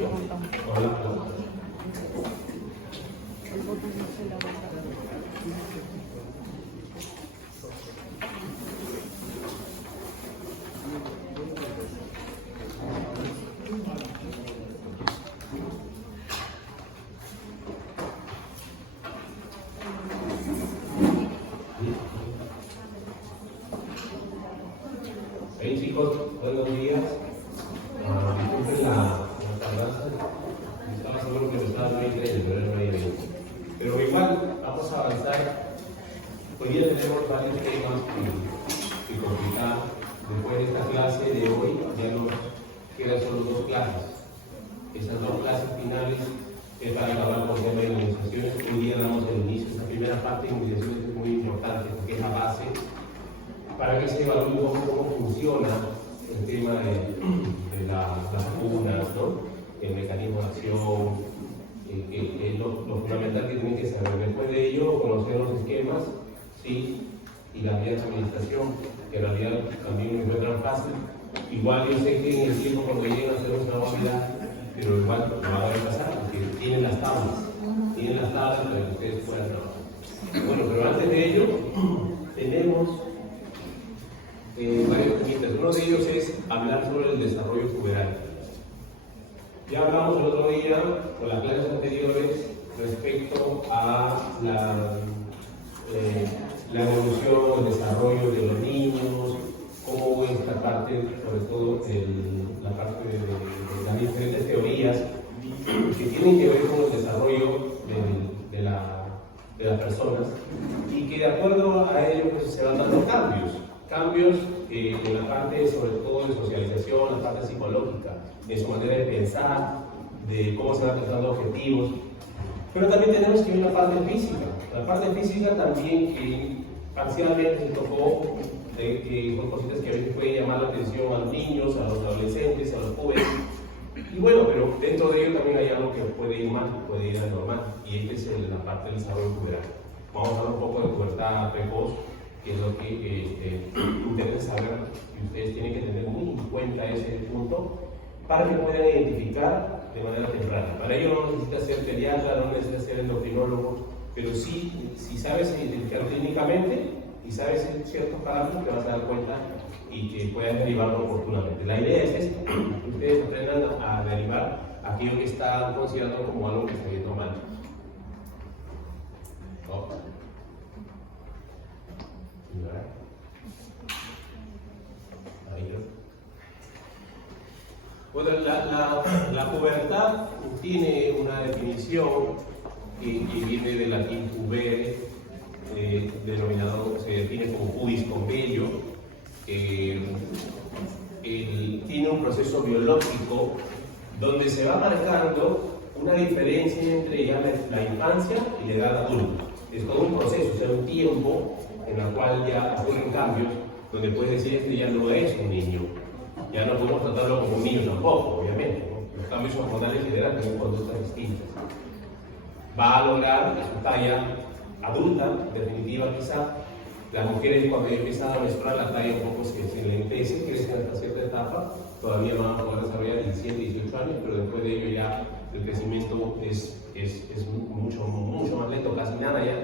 Hey chicos, buenos días. Disculpen la tardanza. Estaba seguro que me estaban muy bien, pero no hay bien. Pero igual, vamos a avanzar. Hoy día tenemos varios temas que complicar. Después de esta clase de hoy, ya nos quedan solo 2 clases. Esas 2 clases finales es para acabar con el tema de inmunizaciones. Hoy día damos el inicio. Esta primera parte de inmunizaciones es muy importante porque es la base para que se evalúe cómo funciona el tema de las vacunas, ¿no? El mecanismo de acción, es lo fundamental que tienen que saber. Después de ello, conocer los esquemas, ¿sí? Y las vías de administración, que en realidad también no encuentran fácil. Igual yo sé que en el tiempo cuando lleguen a hacer una actividad, pero igual no va a pasar, porque tienen las tablas para que ustedes puedan trabajar. Bueno, pero antes de ello, tenemos varios temas. Uno de ellos es hablar sobre el desarrollo puberal. Ya hablamos el otro día, con las clases anteriores, respecto a la evolución, el desarrollo de los niños, cómo esta parte, sobre todo la parte de las diferentes teorías que tienen que ver con el desarrollo de las personas y que de acuerdo a ello pues, se van dando cambios en la parte sobre todo de socialización, la parte psicológica, en su manera de pensar, de cómo se van tratando objetivos. Pero también tenemos que ver la parte física. La parte física también que parcialmente se tocó, que son cositas que a veces pueden llamar la atención a los niños, a los adolescentes, a los jóvenes. Y bueno, pero dentro de ello también hay algo que puede ir mal, puede ir anormal, y esta es la parte del desarrollo puberal. Vamos a hablar un poco de pubertad precoz, que es lo que interesa saber, y ustedes tienen que tener muy en cuenta ese punto para que puedan identificar de manera temprana. Para ello no necesitas ser pediatra, no necesitas ser endocrinólogo, pero sí, si sabes identificar clínicamente y sabes ciertos parámetros, te vas a dar cuenta y que puedas derivarlo oportunamente. La idea es esta, que ustedes aprendan a derivar aquello que están considerando como algo que está yendo mal. ¿No? Bueno, la pubertad tiene una definición que viene del latín pubere, denominado, se define como pubis con vello. Tiene un proceso biológico donde se va marcando una diferencia entre ya la infancia y la edad adulta. Es todo un proceso, o sea, un tiempo en el cual ya ocurren cambios, donde puedes decir que ya no es un niño. Ya no podemos tratarlo como un niño tampoco, obviamente, ¿no? Los cambios hormonales generan también conductas distintas. Va a lograr su talla adulta, definitiva quizá. Las mujeres cuando ya empiezan a menstruar la talla un poco se lentece, crecen hasta cierta etapa, todavía no van a poder desarrollar 17, 18 años, pero después de ello ya el crecimiento es mucho más lento, casi nada ya.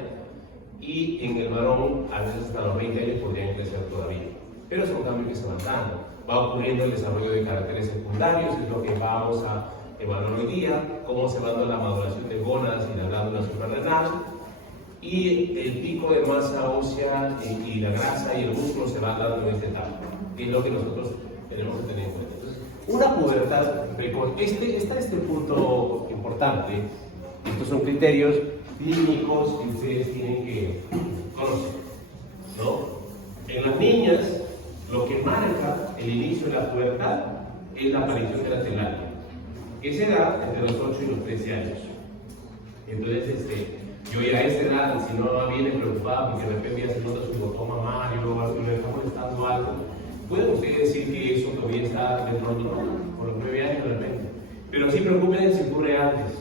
Y en el varón, a veces hasta los 20 años podrían crecer todavía. Pero es un cambio que se va dando. Va ocurriendo el desarrollo de caracteres secundarios, es lo que vamos a evaluar hoy día, cómo se va dando la maduración de gónadas y la glándula suprarrenal, y el pico de masa ósea y la grasa y el músculo se van dando en esta etapa, que es lo que nosotros tenemos que tener en cuenta. Entonces, una pubertad precoz, está este punto importante. Estos son criterios clínicos que ustedes tienen que conocer, ¿no? En las niñas, lo que marca el inicio de la pubertad es la aparición de la telárea, que se da entre los 8 y los 13 años. Entonces, yo ya a esa edad, si no viene preocupada porque de repente ya se nota su botón mamario o le está molestando algo, pueden ustedes decir que eso todavía está de pronto por los 9 años de repente. Pero sí preocupen si ocurre antes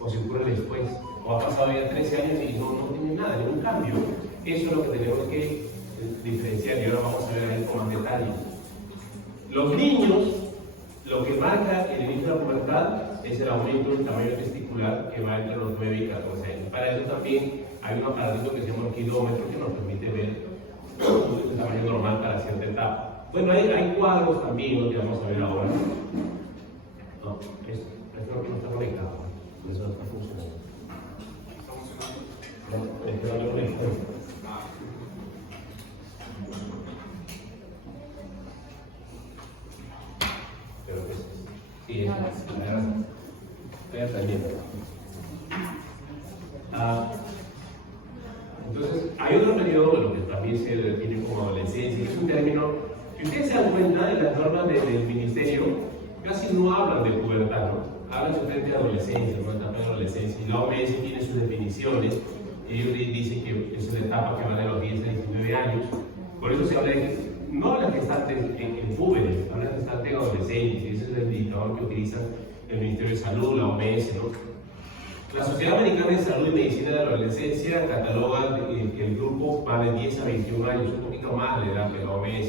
o si ocurre después, o ha pasado ya 13 años y no tiene nada, ningún cambio. Eso es lo que tenemos que diferenciar y ahora vamos a ver ahí con más detalle. Los niños, lo que marca el inicio de la pubertad pubertad es el aumento del tamaño testicular que va entre los 9 y 14 años. Para eso también hay un aparatito que se llama orquidómetro que nos permite ver el tamaño normal para cierta etapa. Bueno, hay cuadros también, lo que vamos a ver ahora. No, esto no está conectado, eso no está funcionando. ¿Está funcionando? No, esto no está conectado. Pero pues, sí, estoy aprendiendo. Entonces, hay otro periodo, bueno, que también se define como adolescencia, es un término, si ustedes se dan cuenta de las normas del ministerio, casi no hablan de pubertad, ¿no? Hablan simplemente de adolescencia, una etapa de adolescencia, y la OMS tiene sus definiciones, ellos dicen que es una etapa que va de los 10 a 19 años, por eso se habla de no hablan que están en jóvenes, hablan que están en adolescentes, y ese es el indicador que utilizan el Ministerio de Salud, la OMS, ¿no? La Sociedad Americana de Salud y Medicina de la Adolescencia cataloga que el grupo va de 10 a 21 años, un poquito más de la edad de la OMS,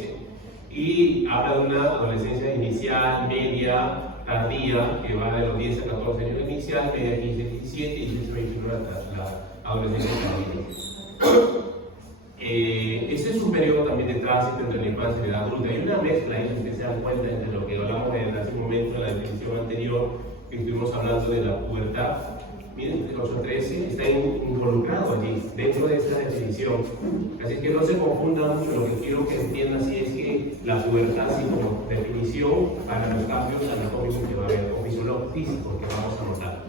y habla de una adolescencia inicial, media, tardía, que va de los 10 a 14 años inicial, media 15 a 17 y 18 a 21 la adolescencia tardía. Este es un periodo también de tránsito entre la infancia y la edad adulta. Hay una mezcla ahí, si ustedes se dan cuenta, entre lo que hablamos hace un momento en la definición anterior, que estuvimos hablando de la pubertad. Miren, el 813 está involucrado allí, dentro de esta definición. Así que no se confundan mucho, lo que quiero que entiendan así es que la pubertad, así como definición, para los cambios anatómicos que va a haber, o físicos que vamos a notar.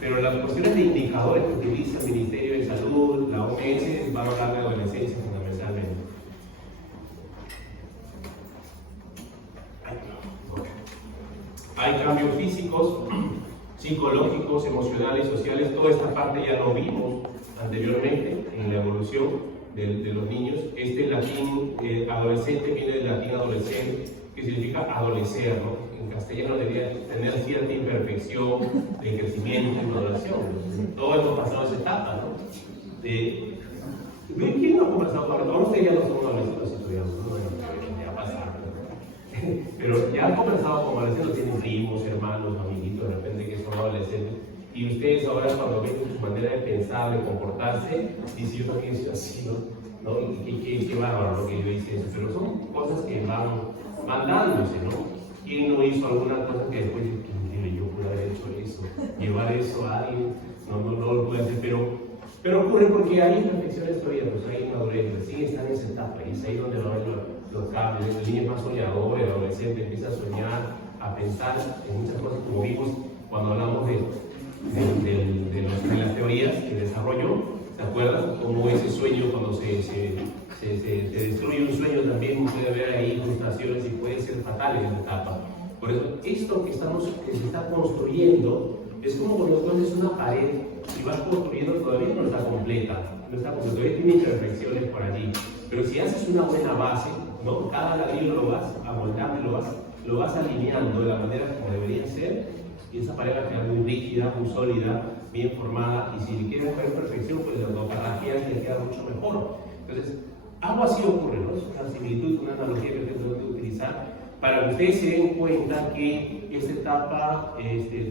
Pero las cuestiones de indicadores que utiliza el Ministerio de Salud, la OMS, van a hablar de adolescencia fundamentalmente. Hay cambios físicos, psicológicos, emocionales, sociales, toda esta parte ya lo vimos anteriormente en la evolución de los niños. Este latín adolescente viene del latín adolescente, que significa adolecer, ¿no? En castellano debería tener cierta imperfección de crecimiento y maduración. Todos hemos pasado esa etapa, ¿no? ¿Quién no ha conversado con nosotros? Ustedes ya no somos adolescentes, estudiamos, ¿no? Ya pasaron. Pero ya han conversado con adolescentes, tienen primos, hermanos, amiguitos, de repente que son adolescentes. Y ustedes ahora cuando ven su manera de pensar, de comportarse, dicen yo también soy así, ¿no? Y qué bárbaro lo que yo hice eso. Pero son cosas que van dándose, ¿no? ¿Quién no hizo alguna cosa que después yo pude haber hecho eso? Llevar eso a alguien, no lo pude hacer, pero ocurre porque hay imperfecciones todavía, pues hay inmadurez, recién están en esa etapa, y es ahí donde va a haber los cambios. El niño es más soñador, el adolescente empieza a soñar, a pensar en muchas cosas, como vimos cuando hablamos de las teorías que desarrolló. ¿Se acuerdan? Como ese sueño, cuando se destruye un sueño, también puede haber ahí frustraciones y puede ser fatal en esa etapa. Por eso, esto que se está construyendo es como cuando pones una pared y vas construyendo, todavía no está completa, todavía tiene imperfecciones por allí. Pero si haces una buena base, ¿no? Cada ladrillo lo vas amoldando, lo vas alineando de la manera como debería ser, y esa pared va a quedar muy rígida, muy sólida, bien formada, y si quieres ver perfección, pues la autoparrafía te queda mucho mejor. Entonces, algo así ocurre, ¿no? Es una similitud, una analogía que tengo que utilizar para que ustedes se den cuenta que esta etapa,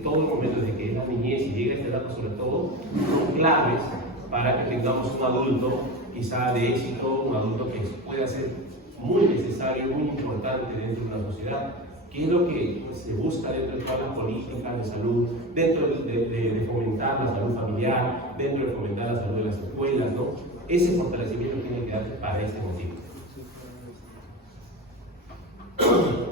todo el momento desde que es la niñez y llega a esta etapa sobre todo, son claves para que tengamos un adulto quizá de éxito, un adulto que pueda ser muy necesario, muy importante dentro de una sociedad. ¿Qué es lo que se busca dentro de todas las políticas de salud, dentro de fomentar la salud familiar, dentro de fomentar la salud de las escuelas, ¿no? Ese fortalecimiento tiene que darse para este motivo.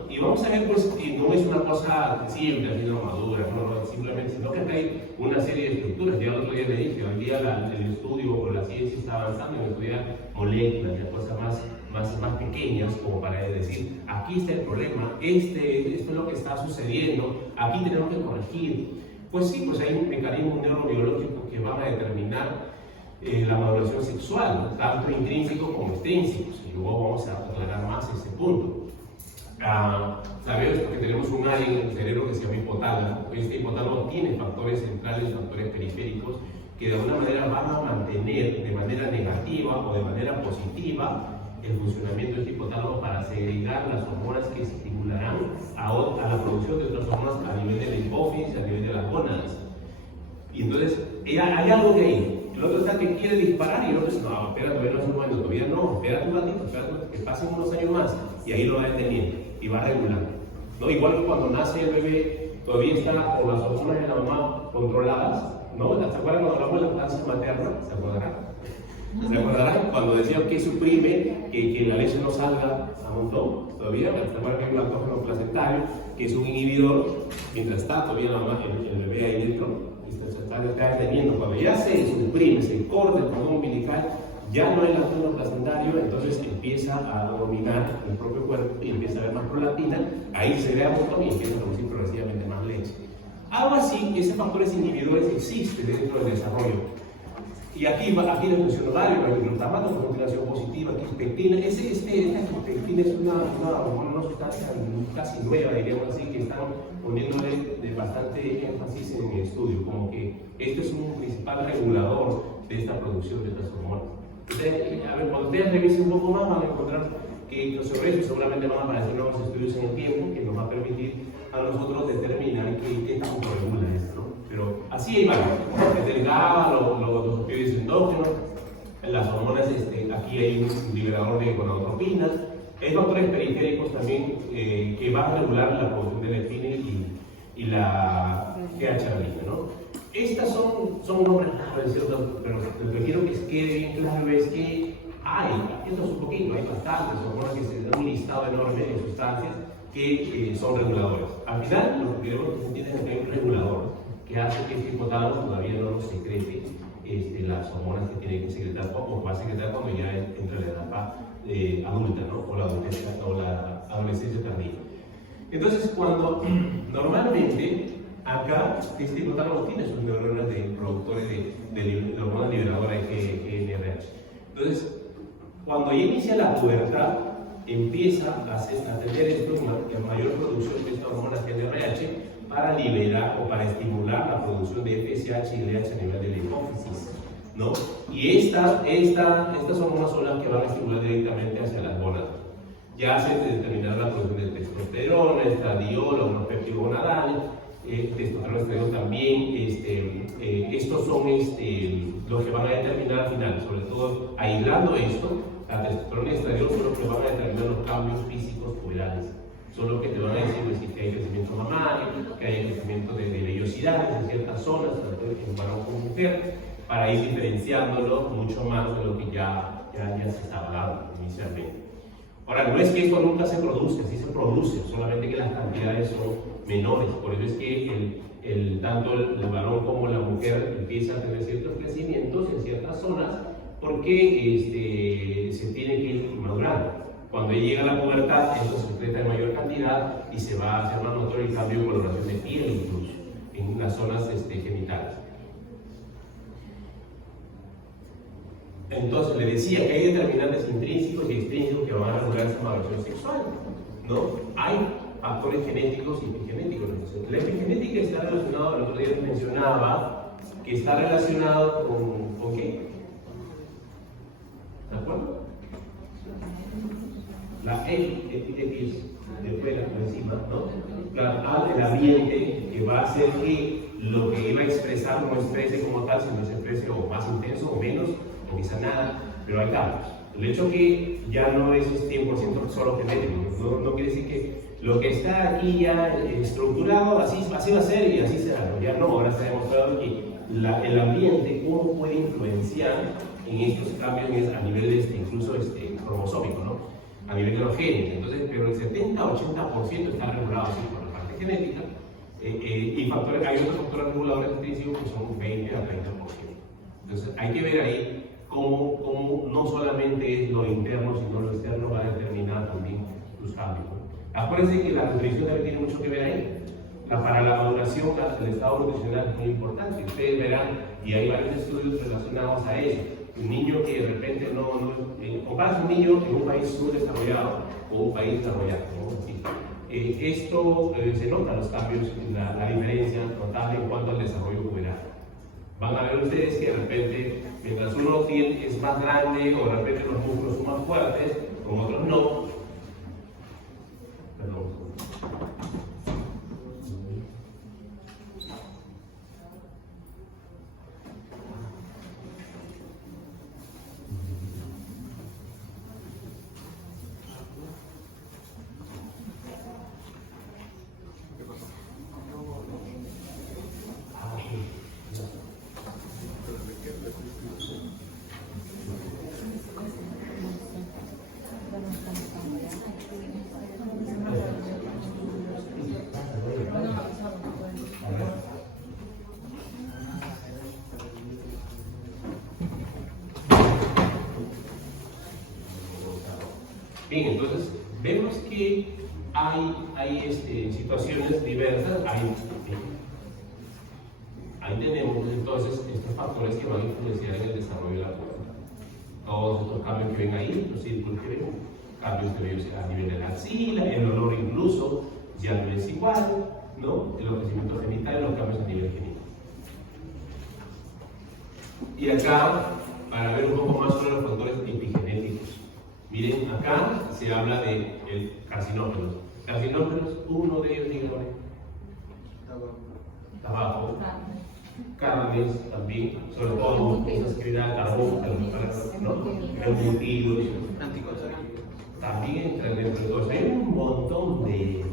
Y vamos a ver, pues, que no es una cosa simple, así no madura, no, simplemente, sino que hay una serie de estructuras. Ya el otro día le dije, hoy día el estudio o la ciencia está avanzando en estudiar moléculas y cosas más pequeñas, como para decir, aquí está el problema, esto es lo que está sucediendo, aquí tenemos que corregir. Pues sí, pues hay mecanismos neurobiológicos que van a determinar la maduración sexual, ¿no? Tanto intrínsecos como extrínsecos, y luego vamos a aclarar más ese punto. Sabemos que tenemos un área en el cerebro que se llama hipotálamo. Este hipotálamo tiene factores centrales, factores periféricos, que de alguna manera van a mantener de manera negativa o de manera positiva el funcionamiento de este hipotálamo para segregar las hormonas que estimularán a la producción de otras hormonas a nivel de la hipófisis, a nivel de las gónadas. Y entonces, hay algo que hay. El otro está que quiere disparar y el otro dice, no, espera, todavía no es un momento, todavía no, espera un ratito, que pasen unos años más. Y ahí lo va deteniendo y va regulando. ¿No? Igual que cuando nace el bebé, todavía está con las hormonas de la mamá controladas, ¿no? ¿Se acuerdan cuando hablamos de la lactancia materna? ¿Se acordarán? ¿Se acordarán cuando decían que suprime que la leche no salga a montón? Todavía, ¿se acuerdan que hay un lactógeno placentario que es un inhibidor? Mientras está todavía la mamá, el bebé ahí dentro, y se está deteniendo. Cuando ya se suprime, se corta el cordón umbilical, ya no hay lactógeno placentario, entonces empieza a dominar el propio cuerpo y empieza a haber más prolactina, ahí se ve a montón y empieza a producir progresivamente más leche. Algo así, esos factores inhibidores existen dentro del desarrollo. Y aquí les menciono varios, el glutamato con motivación positiva, quispectina. Esta quispectina es una sustancia casi nueva, diríamos así, que están poniéndole de bastante énfasis en el estudio, como que este es un principal regulador de esta producción de estas hormonas. Entonces, a ver, cuando ustedes revisen un poco más, van a encontrar que sobre eso seguramente van a aparecer nuevos estudios en el tiempo que nos va a permitir a nosotros determinar qué tanto regula esto, ¿no? Pero así hay varios. El GABA, los opioides endógenos, las hormonas, aquí hay un liberador de gonadotropinas. Hay factores periféricos también que van a regular la producción de leptina y la GH-alanina, ¿no? Estas son nombres parecidos, pero lo que quiero que quede bien claro es que esto es un poquito, hay bastantes hormonas que se dan un listado enorme de sustancias que son reguladores. Al final, lo que queremos que se entienda es que hay un regulador que hace que este hipotálamo todavía no nos secrete las hormonas que tiene que secretar o va a secretar cuando ya entra en la etapa adulta, ¿no? O la adolescencia tardía. Entonces, cuando normalmente acá este hipotálamo tiene sus neuronas de productores de hormonas liberadoras de GnRH. Entonces, cuando ya inicia la pubertad, empieza a tener esto, una mayor producción de estas hormonas GnRH para liberar o para estimular la producción de FSH y LH a nivel de la hipófisis, ¿no? Y estas hormonas son las que van a estimular directamente hacia las gónadas. Ya se determinará la producción de testosterona, estradiol, los peptidogonadales, testosterona, estradiol también. Estos son los que van a determinar al final, sobre todo aislando esto, la testosterona y estradiol son los que van a determinar los cambios físicos puberales. Son los que te van a decir que hay crecimiento mamario, que hay crecimiento de vellosidades en ciertas zonas, tanto en varón como mujer, para ir diferenciándolo mucho más de lo que ya se estaba hablando inicialmente. Ahora, no es que esto nunca se produzca, sí se produce, solamente que las cantidades son menores. Por eso es que tanto el varón como la mujer empiezan a tener ciertos crecimientos en ciertas zonas porque se tiene que ir madurando. Cuando llega la pubertad, esto se secreta en mayor cantidad y se va a hacer más notorio el cambio de coloración de piel, incluso en las zonas genitales. Entonces, le decía que hay determinantes intrínsecos y extrínsecos que van a regular esta maduración sexual, ¿no? Hay factores genéticos y epigenéticos. La epigenética está relacionada, el otro día te mencionaba, que está relacionado con ¿qué? ¿De acuerdo? La epigenética después de la encima, ¿no? El ambiente que va a hacer que lo que iba a expresar no exprese como tal, sino se exprese o más intenso o menos, o quizá nada, pero hay cambios. El hecho que ya no es 100% solo genético, no quiere decir que lo que está aquí ya estructurado, así va a ser y así será. Ya no, ahora se ha demostrado que el ambiente, cómo puede influenciar en estos cambios a nivel incluso cromosómico, ¿no? A nivel de los genes. Entonces, pero el 70-80% está regulado así por la parte genética y hay otros factores reguladores intrínsecos que son 20 a 30%. Entonces, hay que ver ahí cómo no solamente es lo interno, sino lo externo va a determinar también los cambios, ¿no? Acuérdense que la nutrición también tiene mucho que ver ahí. Para la maduración, el estado nutricional es muy importante. Ustedes verán, y hay varios estudios relacionados a eso. Un niño que de repente comparas un niño en un país subdesarrollado o un país desarrollado, ¿no? Esto se nota los cambios, la diferencia notable en cuanto al desarrollo puberal. Van a ver ustedes que de repente, mientras uno es más grande o de repente los músculos son más fuertes, con otros no. Perdón. Bien, entonces vemos que hay situaciones diversas. Ahí tenemos entonces estos factores que van a influenciar en el desarrollo de la pubertad. Todos estos cambios que ven ahí, los círculos que ven, cambios que ven a nivel de la axila, el olor incluso ya no es igual, ¿no? El crecimiento genital, los cambios a nivel genital. Y acá, para ver un poco más sobre los factores epigenéticos. Miren, acá se habla de carcinógenos. Carcinógenos, uno de ellos, díganme. Tabaco. Carnes también, sobre todo esas que vienen al carbón, ¿no? Embutidos. También entre dentro de todo eso. Hay un montón de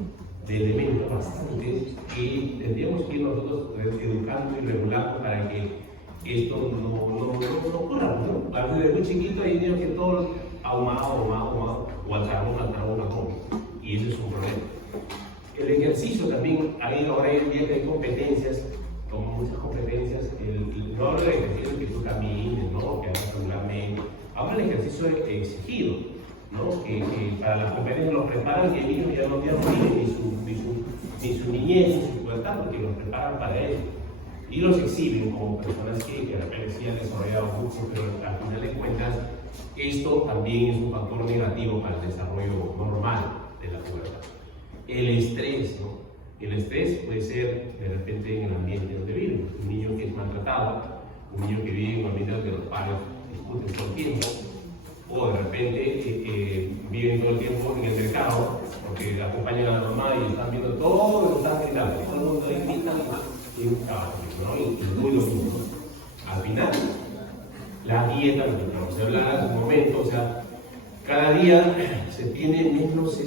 elementos bastantes que tendríamos que ir nosotros educando y regulando para que esto no ocurra, ¿no? A veces desde muy chiquito hay niños que todo ahumado, o al carbón, y eso es un problema. El ejercicio también, ahora en día que hay competencias, como muchas competencias, no hablo de ejercicio que tú camines, ¿no? Que hagas regularmente, hablo del ejercicio exigido, ¿no? Que para las competencias los preparan y el niño ya no tiene ni su niñez, ni su pubertad, porque los preparan para eso. Y los exhiben como personas que de repente sí han desarrollado mucho, pero al final de cuentas, esto también es un factor negativo para el desarrollo normal de la pubertad. El estrés, ¿no? El estrés puede ser de repente en el ambiente donde vive. Un niño que es maltratado, un niño que vive en un ambiente donde los padres discuten todo el tiempo, o de repente viven todo el tiempo en el mercado, porque acompañan a la mamá y están viendo todo lo que están gritando, todo el mundo ahí grita y un trabajo, ¿no? Y muy lo mismo. Al final, la dieta, lo que acabamos de hablar hace un momento, o sea, cada día se tiene menos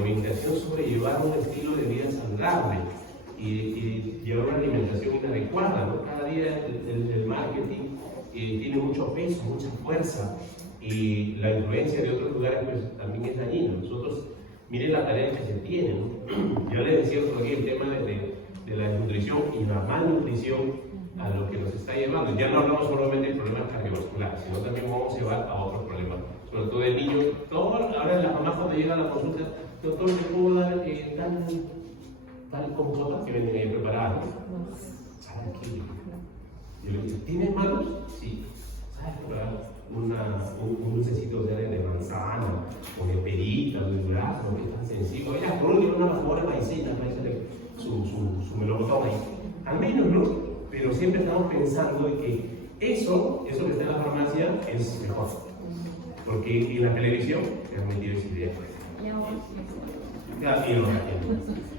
orientación sobre llevar un estilo de vida saludable y llevar una alimentación inadecuada, ¿no? Cada día el marketing tiene mucho peso, mucha fuerza, y la influencia de otros lugares pues también es dañina. Nosotros, miren la tarea que se tiene, ¿no? Yo les decía otro día el tema de la desnutrición y la malnutrición a lo que nos está llevando. Ya no hablamos solamente de problemas cardiovasculares, sino también vamos a llevar a otros problemas, sobre todo el niño. Ahora las mamás cuando llegan a la consulta, doctor, ¿me puedo dar tal compota que vienen ahí preparadas? ¿Saben qué? Yo le digo, ¿tienes manos? Sí. ¿Sabes preparar un dulcecito de manzana, o de perita, o de durazno, que es tan sencillo? Oiga, por último, una mazamorra de maicena, su melocotón ahí. Al menos, ¿no? Pero siempre estamos pensando en que eso que está en la farmacia es mejor. Porque en la televisión te han metido esa idea.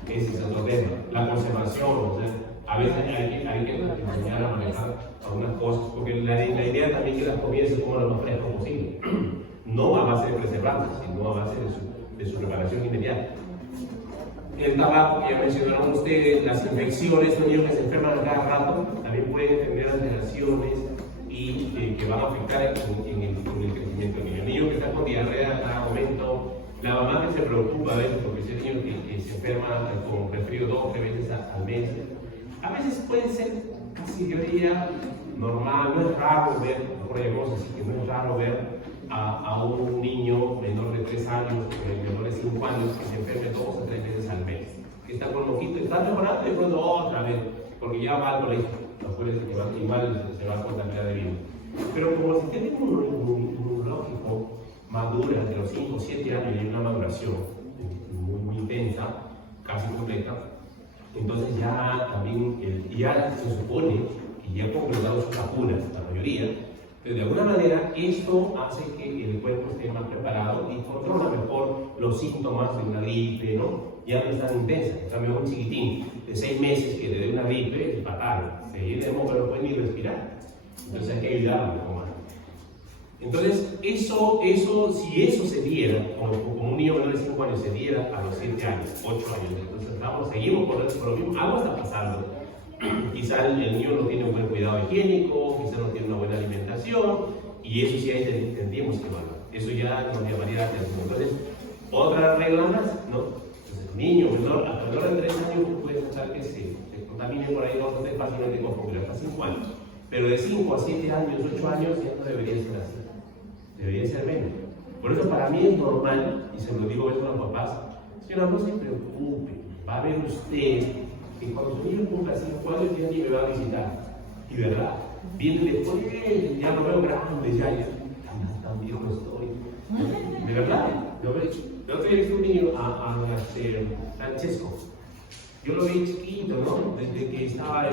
Ese es otro tema. La conservación, o sea, a veces hay que enseñar a manejar algunas cosas, porque la idea también es que las comidas se coman lo más fresco posible. No a base de preservantes, sino a base de su preparación inmediata. El tabaco, que ya mencionaron ustedes, las infecciones, los niños que se enferman a cada rato, también pueden tener alteraciones y que van a afectar en el crecimiento del niño. El niño que está con diarrea a cada momento, la mamá que se preocupa a veces porque ese niño que se enferma con resfrío 2 o 3 veces al mes, a veces puede ser casi, yo diría, normal. No es raro ver, por ejemplo, así que no es raro ver a un niño menor de 3 años, menor de 5 años, que se enferme 2 o 3 veces al mes. Que está con mojito, está mejorando y después otra vez, porque ya va al colegio. Igual se va con cantidad de virus. Pero como el sistema inmunológico madura entre los 5 o 7 años y hay una maduración muy intensa, casi completa, entonces ya también ya se supone que ya han completado sus vacunas, la mayoría. Pero de alguna manera esto hace que el cuerpo esté más preparado y controla mejor los síntomas de una gripe, ¿no? Ya no es tan intensa. En cambio, un chiquitín de 6 meses que le dé una gripe es fatal. Se viene de moco, no puede ni respirar. Entonces hay que ayudarlo un poco más. Entonces, si eso se diera, como un niño menor de 5 años se diera a los 7 años, 8 años, entonces seguimos con lo mismo, algo está pasando. Quizá el niño no tiene un buen cuidado higiénico, quizá no tiene una buena alimentación, y eso sí ahí tendríamos que evaluar. Eso ya nos llamaría la atención. Entonces, otra regla más, ¿no? Entonces, el niño menor, a menor de 3 años, puede pensar que se contamine por ahí 2 o 3 fácilmente con fósforo, hasta 5 años. Pero de 5 a 7 años, 8 años, ya no debería ser así. Debería ser menos. Por eso para mí es normal, y se lo digo a veces a los papás, señora, no se preocupe, va a ver usted que cuando su niño cumpla 5 años ya ni me va a visitar. Y verdad, viene después, ya lo veo grande, ya tan viejo estoy. De verdad, yo otro día he visto un niño a Francesco. Yo lo vi chiquito, ¿no? Desde que estaba,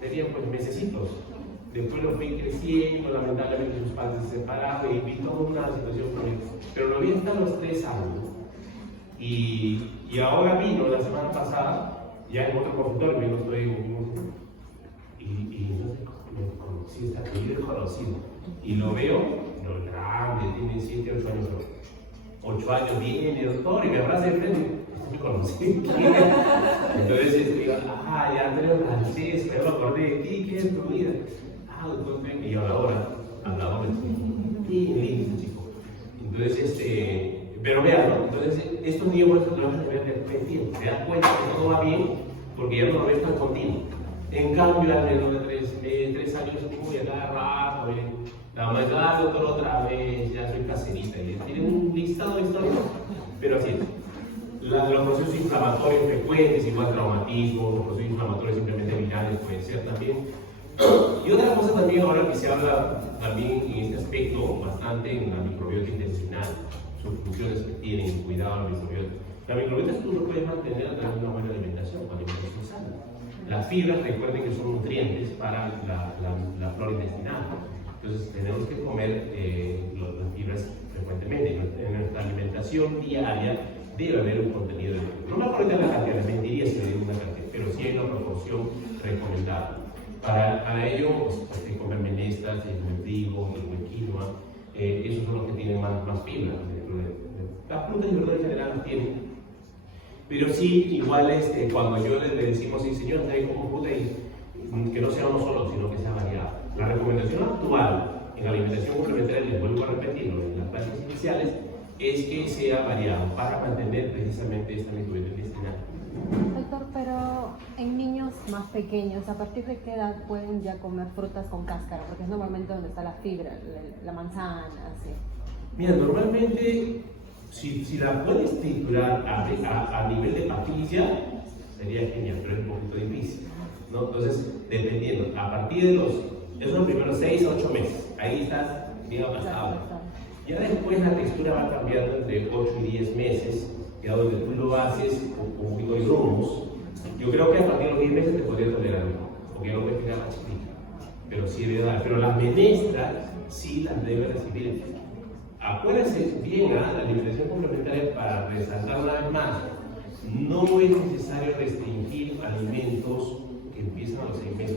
tenía pues mesecitos. Después lo fui creciendo, lamentablemente sus padres se separaron y vi toda una situación con él. Pero lo vi hasta los 3 años. Y ahora vino la semana pasada, ya en otro consultorio, yo no estoy y no me conocí, está conocido. Y lo veo, lo grande, tiene 7, 8 años. 8 años viene, doctor, y me abraza de frente. Me conocí. Entonces digo, ya Andrés Francisco, ya me acordé de ti, ¿qué es tu vida? Doctor, y yo a la hora, bien lindo chico. Entonces, pero vean, ¿no? Entonces, estos niños lo van a ver repetido, se dan cuenta que todo va bien, porque ya no lo ven tan continuo. En cambio, al menos de 3 años, uy, a cada rato, la mamá, doctor, otra vez, ya soy caserita, y tienen un listado de historias, pero así es. Los procesos inflamatorios frecuentes, igual traumatismos, los procesos inflamatorios simplemente virales pueden ser también. Y otra cosa también ahora que se habla también en este aspecto bastante en la microbiota intestinal, sus funciones que tienen, cuidado a la microbiota. La microbiota tú lo puedes mantener a través de una buena alimentación, una alimentación sana. Las fibras, recuerden que son nutrientes para la flora intestinal. Entonces tenemos que comer las fibras frecuentemente. En nuestra alimentación diaria debe haber un contenido de fibra. No me acuerdo de la cantidad, les mentiría si me digo una cantidad, pero sí hay una proporción recomendada. Para ello, pues, hay que comer menestras, el buen trigo, el buen quinoa, esos son los que tienen más fibra. Las frutas y verduras en general las tienen. Pero sí, igual cuando yo le decimos, sí, señor, trae como fruta y que no sea uno solo, sino que sea variado. La recomendación actual en la alimentación complementaria, les vuelvo a repetirlo en las clases iniciales, es que sea variado para mantener precisamente esta microbiota intestinal. Doctor, pero en niños más pequeños, ¿a partir de qué edad pueden ya comer frutas con cáscara? Porque es normalmente donde está la fibra, la manzana, así. Mira, normalmente, si la puedes triturar a nivel de papilla, sería genial, pero es un poquito difícil, ¿no? Entonces, dependiendo, a partir de esos primeros 6 a 8 meses, ahí estás bien avanzado. Ya después la textura va cambiando entre 8 y 10 meses, ya donde tú lo haces con un poquito de grumos. Yo creo que a partir de los 10 meses te podría tolerar mejor, porque no puedes quedar más chiquita. Pero sí debe dar. Pero las menestras sí las debe recibir. Acuérdense bien, la alimentación complementaria, para resaltar una vez más, no es necesario restringir alimentos que empiezan a los 6 meses.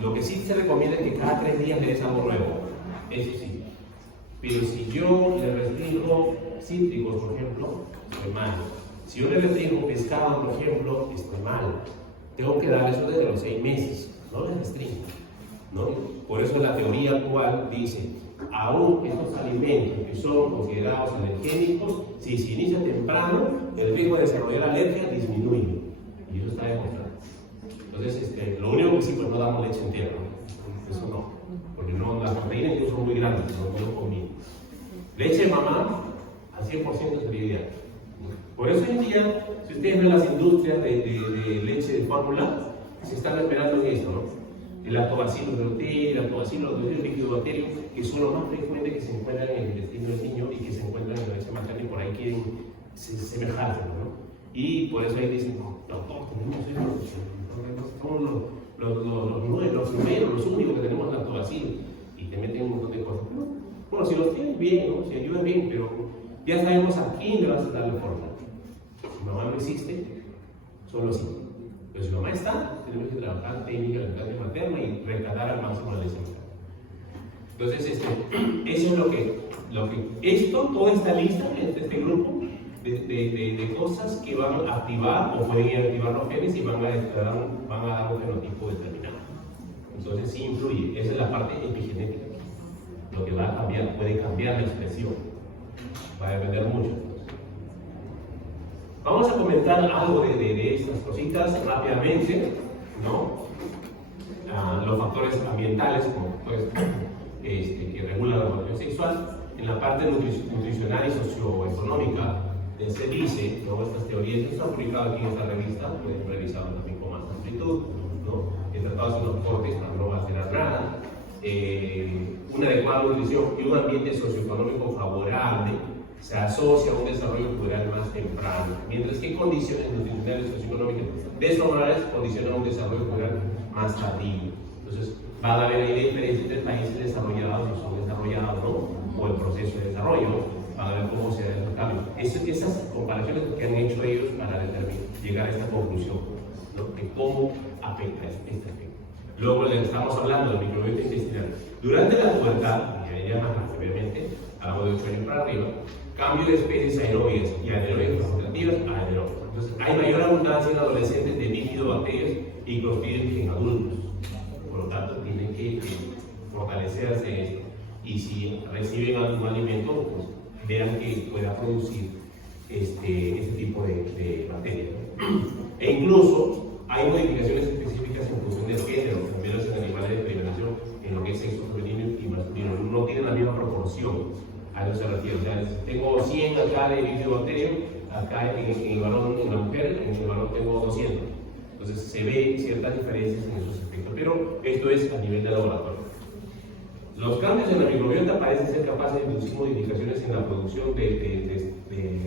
Lo que sí se recomienda es que cada 3 días le des algo nuevo. Eso sí. Pero si yo le restringo cítricos, por ejemplo, estoy mal. Si yo le restringo pescado, por ejemplo, estoy mal. Tengo que dar eso desde los 6 meses, no le restringo, ¿no? Por eso la teoría actual dice, aún estos alimentos que son considerados alergénicos, si se inicia temprano, el riesgo de desarrollar alergia disminuye. Y eso está demostrado. Entonces, lo único que sí, pues no damos leche entera, ¿no? Eso no, porque no, las proteínas son muy grandes, no podemos comer. Leche de mamá, al 100% sería ideal. Por eso hoy en día, si ustedes ven las industrias de leche de fórmula, se están esperando en esto, ¿no? El lactobacillus reuteri, el lactobacillus bifidobacterium, que son los más frecuentes que se encuentran en el intestino del niño y que se encuentran en la leche materna y por ahí quieren semejarse, ¿no? Y por eso ahí dicen, no, todos tenemos eso, somos los primeros, los únicos que tenemos lactobacillus, y te meten un montón de cosas. Bueno, si los tienes bien, ¿no? Si ayudan bien, pero ya sabemos a quién le vas a dar la fórmula. Si mamá no existe, son los hijos. Pero si mamá está, tenemos que trabajar técnica de lactancia materna y rescatar al máximo la leche materna. Entonces, eso es lo que toda esta lista, este grupo de cosas que van a activar o pueden activar los genes y van a dar un fenotipo determinado. Entonces, sí influye. Esa es la parte epigenética. Lo que va a cambiar, puede cambiar la expresión. Va a depender mucho. Vamos a comentar algo de estas cositas rápidamente, ¿no? Los factores ambientales, como pues, que regulan la reproducción sexual. en la parte nutricional y socioeconómica, se dice, ¿no? Estas teorías, esto está publicado aquí en esta revista, pueden revisarlo también con más amplitud, ¿no? El tratado de los cortes para no alterar nada, una adecuada nutrición y un ambiente socioeconómico favorable se asocia a un desarrollo cultural más temprano, mientras que condiciones nutricionales y socioeconómicas desfavorables condicionan un desarrollo cultural más tardío. Entonces, va a haber ahí diferencia entre países desarrollados y subdesarrollados, ¿no? O el proceso de desarrollo, va a ver cómo se da el cambio. Esas comparaciones que han hecho ellos para llegar a esta conclusión, ¿no? De cómo afecta este efecto. Luego estamos hablando del microbiota intestinal. Durante la pubertad, y ya más previamente, hablamos de 8 años para arriba, cambio de especies aerobias y anaerobias concentrativas a anaerobias. Entonces, hay mayor abundancia en adolescentes de bifidobacterias y clostridium que en adultos. Por lo tanto, tienen que fortalecerse esto. Y si reciben algún alimento, pues vean que pueda producir este tipo de bacterias. E incluso hay modificaciones específicas en función del género, también los animales de experimentación en lo que es sexo femenino y masculino. No tienen la misma proporción. A eso se refiere. O sea, tengo 100 acá de bifidobacterium, acá en el varón, en la mujer, en el varón tengo 200. Entonces se ve ciertas diferencias en esos aspectos, pero esto es a nivel de laboratorio. Los cambios en la microbiota parecen ser capaces de inducir modificaciones en la producción de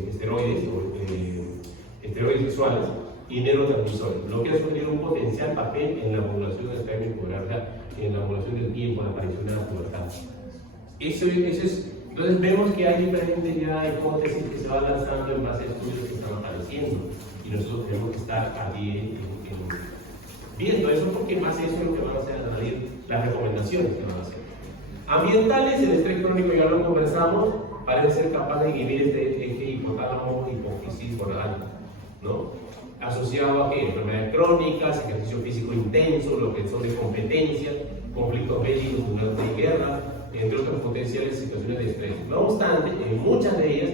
esteroides o esteroides sexuales y neurotransmisores, lo que ha sufrido un potencial papel en la modulación del cambio corporal, o sea, en la modulación del tiempo de aparición de la pubertad. Eso es. Entonces vemos que hay diferentes ya hipótesis que se van lanzando en base a estudios que están apareciendo y nosotros tenemos que estar allí viendo eso, porque más eso es lo que van a hacer añadir las recomendaciones que van a hacer. Ambientales, el estrés crónico ya lo conversamos, parece ser capaz de inhibir este eje hipotálamo hipófisis oral, ¿no? Asociado a que enfermedades crónicas, ejercicio físico intenso, lo que son de competencia, conflictos bélicos durante guerra, entre otras potenciales situaciones de estrés. No obstante, en muchas de ellas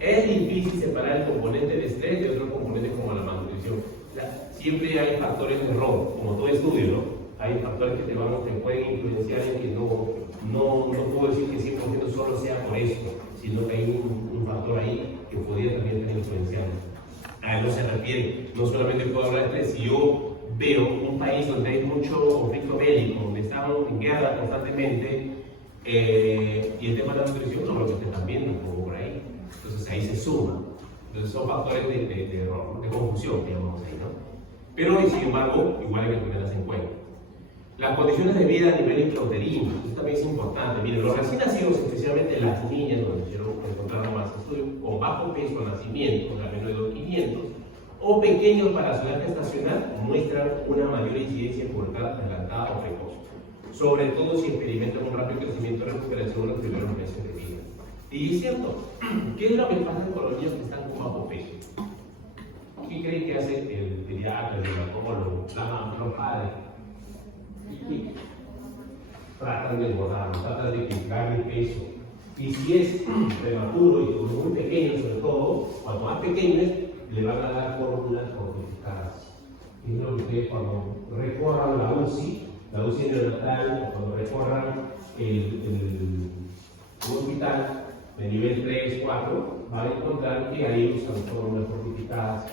es difícil separar el componente de estrés de otros componentes como la malnutrición. O sea, siempre hay factores de error, como todo estudio, ¿no? Hay factores que te pueden influenciar en que no puedo decir que 100% solo sea por esto, sino que hay un factor ahí que podría también estar influenciando. A eso se refiere. No solamente puedo hablar de estrés, si yo veo un país donde hay mucho conflicto bélico, donde estamos en guerra constantemente, y el tema de la nutrición no lo que ustedes están viendo como por ahí. Entonces ahí se suma. Entonces son factores de error, de confusión, digamos ahí, ¿no? Pero sin embargo, igual hay que tenerlas en cuenta. Las condiciones de vida a nivel intrauterino, esto también es importante. Miren, los recién nacidos, especialmente las niñas, donde encontraron más estudios, con bajo peso al nacimiento, a menos de 2,500, o pequeños para su edad gestacional, muestran una mayor incidencia de pubertad adelantada o precoz, sobre todo si experimentan un rápido crecimiento y recuperación en los primeros meses de vida. Y es cierto, ¿qué es lo que pasa con los niños que están con bajo peso? ¿Qué creen que hace el pediatra, el dermatólogo, los padres? Y tratan de engordar, tratan de quitar el peso. Y si es prematuro y muy pequeño, sobre todo, cuanto más pequeño es, le van a dar fórmulas fortificadas. Y es lo que ustedes cuando recorran la UCI neonatal, o cuando recorran un hospital de nivel 3, 4, van a encontrar que ahí usan fórmulas fortificadas,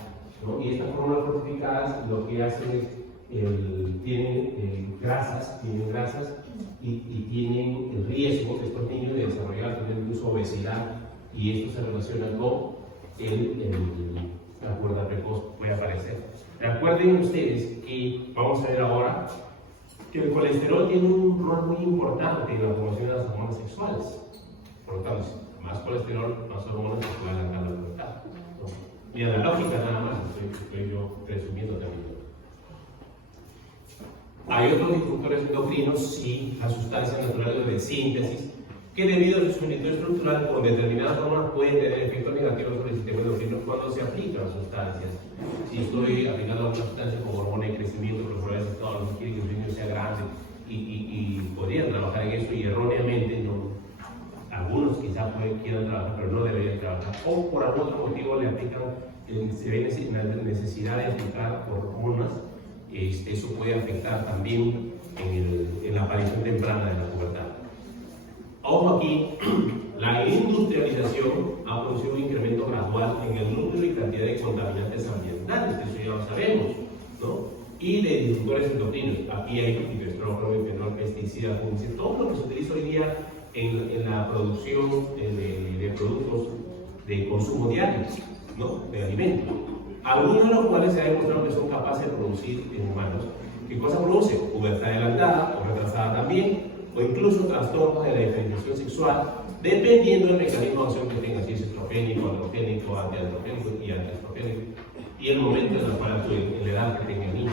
¿no? Y estas fórmulas fortificadas lo que hacen es tienen grasas y tienen el riesgo de estos niños de desarrollar tener incluso obesidad, y esto se relaciona con la pubertad precoz, puede aparecer. Recuerden ustedes que vamos a ver ahora que el colesterol tiene un rol muy importante en la formación de las hormonas sexuales. Por lo tanto, más colesterol, más hormonas que pueden alargar la pubertad. Mi analógica nada más, estoy yo presumiendo también. Hay otros disruptores endocrinos y las sustancias naturales de síntesis que, debido a su similitud estructural con determinadas hormonas, pueden tener efectos negativos sobre el sistema endocrino cuando se aplican sustancias. Si estoy aplicando alguna sustancia como hormona de crecimiento, los probablemente todos los quieren que el niño sea grande y podrían trabajar en eso, y erróneamente no. Algunos quizás quieran trabajar, pero no deberían trabajar. O por algún otro motivo le aplican, se ve la necesidad de aplicar hormonas. Eso puede afectar también en la aparición temprana de la pubertad. Ojo aquí, La industrialización ha producido un incremento gradual en el número y cantidad de contaminantes ambientales, que eso ya lo sabemos, ¿no? Y de disruptores endocrinos. Aquí hay estrógeno, bifenol, pesticidas, fungicidas, todo lo que se utiliza hoy día en la producción de productos de consumo diario, ¿no? De alimentos. Algunos de los cuales se ha demostrado que son capaces de producir en humanos. ¿Qué cosa produce? Pubertad adelantada o retrasada también, o incluso trastornos de la diferenciación sexual, dependiendo del mecanismo de acción que tenga, si es estrogénico, androgénico, antiandrogénico y antiestrogénico, y el momento en el cual actúe, en la edad que tenga el niño.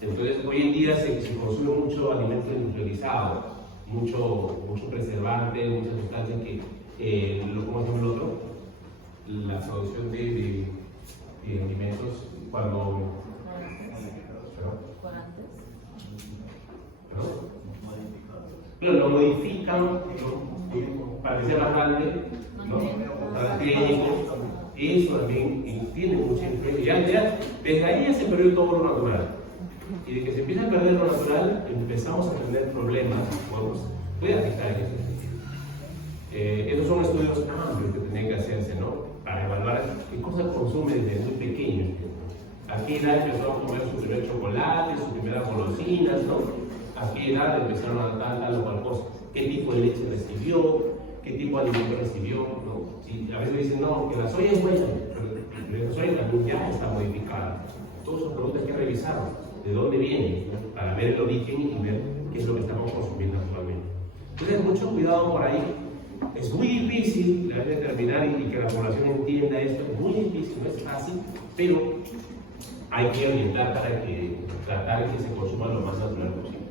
Entonces, hoy en día se consume mucho alimento industrializado, mucho preservante, muchas sustancias que, ¿cómo se llama el otro? La producción de alimentos cuando... ¿no? Lo modifican, ¿no? Para que sea más grande, ¿no? Transgénicos, eso también tiene mucha influencia. Ya, desde ahí ya se perdió todo lo natural. Y de que se empieza a perder lo natural, empezamos a tener problemas, puede afectar en ese sentido. Esos son estudios amplios que tienen que hacerse, ¿no? Para evaluar qué cosas consume desde muy pequeño. ¿A qué edad empezó a comer su primer chocolate, sus primeras golosinas, ¿no? ¿A qué edad empezaron a dar tal o cual cosa? ¿Qué tipo de leche recibió? ¿Qué tipo de alimento recibió? ¿No? Sí, a veces dicen, no, que la soya es buena, pero la soya también ya está modificada. Todos esos productos hay que revisar de dónde vienen, ¿no? Para ver el origen y ver qué es lo que estamos consumiendo actualmente. Entonces, mucho cuidado por ahí. Es muy difícil determinar y que la población entienda esto, es muy difícil, no es fácil, pero hay que orientar para que tratar de que se consuma lo más natural posible.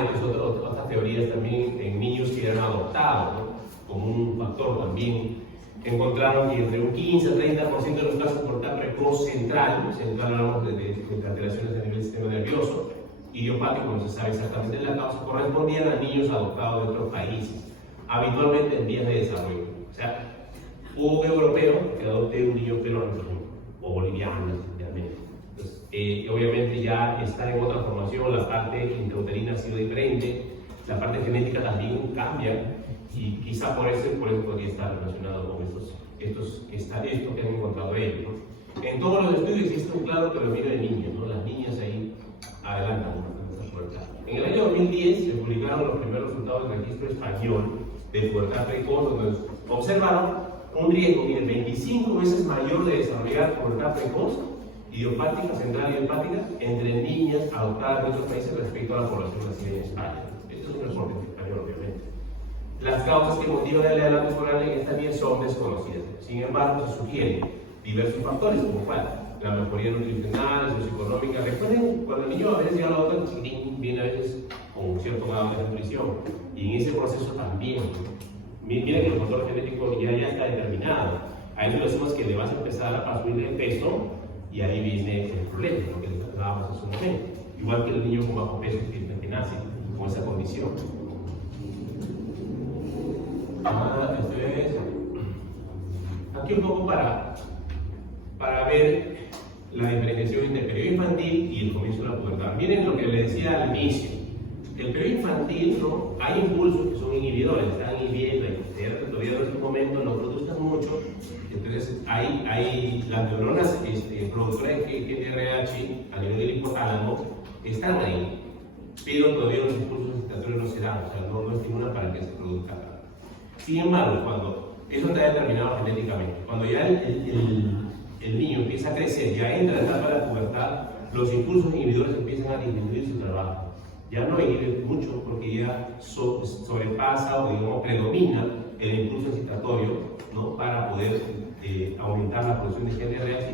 Entonces otras teorías también en niños que eran adoptados, ¿no? Como un factor también. Encontraron que entre un 15 a 30% de los casos de pubertad precoz central hablamos de alteraciones a nivel del sistema nervioso, idiopático, no se sabe exactamente la causa, correspondían a niños adoptados de otros países, habitualmente en vías de desarrollo. O sea, hubo un europeo que adopte un niño peruano, por ejemplo, o boliviano, especialmente. Entonces, obviamente ya está en otra formación, la parte intrauterina ha sido diferente, la parte genética también cambia, y quizá por eso podría estar relacionado con esto que han encontrado ellos, ¿no? En todos los estudios existe un claro predominio de niños, ¿no? Las niñas ahí adelantan esta pubertad. En el año 2010 se publicaron los primeros resultados del registro español de pubertad precoz, donde observaron un riesgo, miren, 25 veces mayor de desarrollar pubertad precoz, idiopática, central idiopática, entre niñas adoptadas en otros países respecto a la población nacida en España. Esto es un reporte español, obviamente. Las causas que motivan el adelanto escolar en esta niña son desconocidas. Sin embargo, se sugieren diversos factores, como cuál, la mejoría nutricional, socioeconómica. Recuerden, cuando el niño a veces llega a la otra, chiquitín viene a veces con un cierto grado de nutrición. Y en ese proceso también, miren que el factor genético ya está determinado. Hay personas que le vas a empezar a subir el peso y ahí viene el problema, lo que les hablábamos hace un momento. Igual que el niño con bajo peso que nace con esa condición. Aquí un poco para ver la diferenciación entre el periodo infantil y el comienzo de la pubertad. Miren lo que les decía al inicio. El periodo infantil, ¿no? Hay impulsos que son inhibidores, están inhibiendo, todavía en este momento no producen mucho. Entonces, hay las neuronas productoras de GTRH a nivel del hipotálamo están ahí, pero todavía los impulsos excitatorios no se dan, o sea, no estimulan para que se produzca. Sin embargo, cuando eso está determinado genéticamente, cuando ya el niño empieza a crecer, ya entra en la etapa de la pubertad, los impulsos inhibidores empiezan a disminuir su trabajo. Ya no inhibe mucho porque ya sobrepasa o digamos predomina el impulso excitatorio, ¿no? Para poder aumentar la producción de GTRH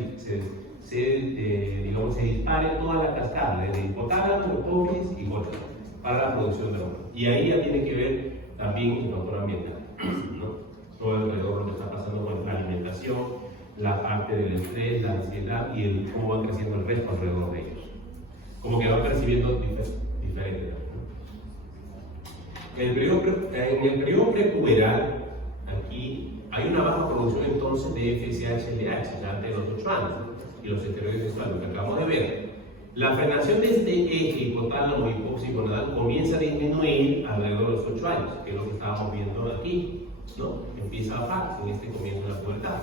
y digamos, se dispare toda la cascada, desde hipotálamo, hipófisis y otras, para la producción de hormonas. Y ahí ya tiene que ver también el factor ambiental, ¿no? Todo alrededor lo que está pasando con la alimentación, la parte del estrés, la ansiedad y cómo va creciendo el resto alrededor de ellos. Como que va percibiendo diferente. ¿No? En el periodo prepuberal, aquí hay una baja producción entonces de FSH-LH antes de los 8 años y los esteroides sexuales, lo que acabamos de ver. La frenación de este eje hipotálamo hipóxico gonadal comienza a disminuir alrededor de los 8 años, que es lo que estábamos viendo aquí, ¿no? Empieza a bajar en este comienzo de la pubertad.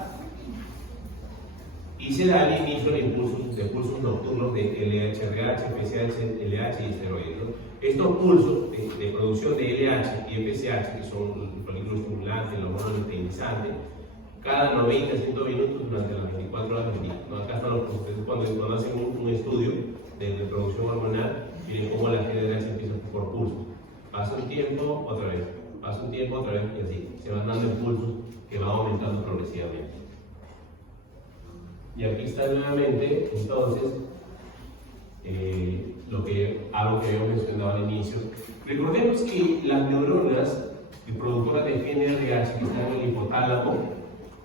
Y se da el inicio de pulsos nocturnos de LH-RH, FSH, LH y esteroides, ¿no? Estos pulsos de producción de LH y FSH, que son el folículo estimulante, el hormona luteinizante, cada 90-100 minutos durante las 24 horas del día, ¿no? Acá están los procesos cuando hacen un estudio de producción hormonal, miren cómo la LH empieza por pulsos. Pasa un tiempo, otra vez, pasa un tiempo, otra vez, y así. Se van dando impulsos que van aumentando progresivamente. Y aquí está nuevamente, entonces, algo que habíamos mencionado al inicio. Recordemos que las neuronas productoras de GnRH que están en el hipotálamo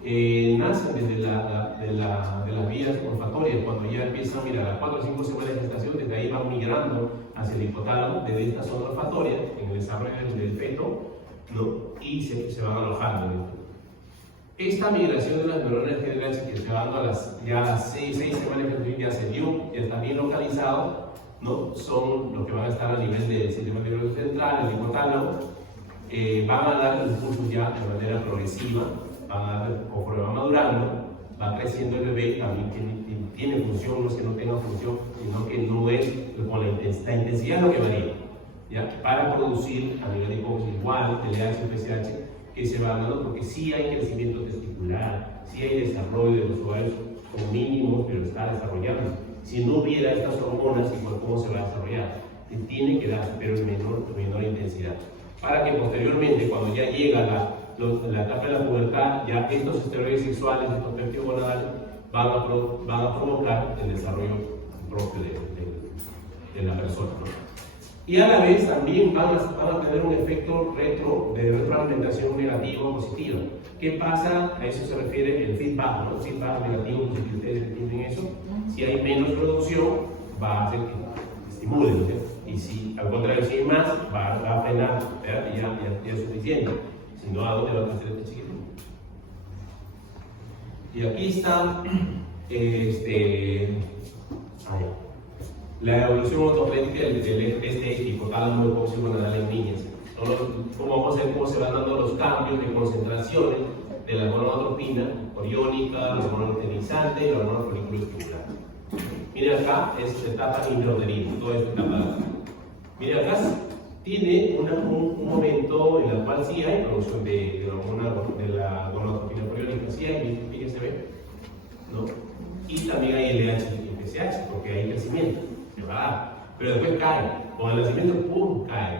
nacen desde de las vías olfatorias, cuando ya empiezan, mira, a las 4 o 5 semanas de gestación, desde ahí van migrando hacia el hipotálamo, desde esta zona olfatoria, en el desarrollo del feto, ¿no? Y se van alojando. Esta migración de las neuronas GnRH que se va dando a las 6 semanas de gestación ya se dio, ya está bien localizado, ¿no? Son los que van a estar a nivel del sistema nervioso central, el hipotálamo, van a dar impulsos ya de manera progresiva, conforme va madurando, va creciendo el bebé, también tiene función, no es que no tenga función, sino que no es con la intensidad lo que varía, ¿ya? Para producir a nivel de hipófisis igual, LH, FSH, que se va dando, porque sí hay crecimiento testicular, sí hay desarrollo de los ovarios con mínimos, pero está desarrollando. Si no hubiera estas hormonas, ¿cómo se va a desarrollar? Se tiene que dar, pero en menor intensidad. Para que posteriormente, cuando ya llega la etapa de la pubertad, ya estos esteroides sexuales, estos péptidos gonadales, van a provocar el desarrollo propio de la persona, ¿no? Y a la vez también van a tener un efecto de retroalimentación negativa o positiva. ¿Qué pasa? A eso se refiere el feedback, ¿no? Feedback negativo, no sé si ustedes entienden eso. Si hay menos producción, va a hacer que estimule, ¿no? Y si al contrario, si hay más, va a frenar, y ya es suficiente. Si no, ¿a dónde va a crecer este chiquito? Y aquí está la evolución ortopédica de este hipotálamo hipóxico gonadal en niñas. Vamos a ver cómo se van dando los cambios de concentraciones de la gonadotropina oriónica, la hormona luteinizante y la hormona folículo estimulante. Miren acá, es etapa intrauterina, toda esta etapa. Miren acá, tiene un momento en el cual sí hay producción de la hormona de la gonadotropina oriónica, sí hay, fíjense, ¿ve? ¿No? Y también hay LH y FSH, porque hay crecimiento. Pero después cae, con el nacimiento pum, cae.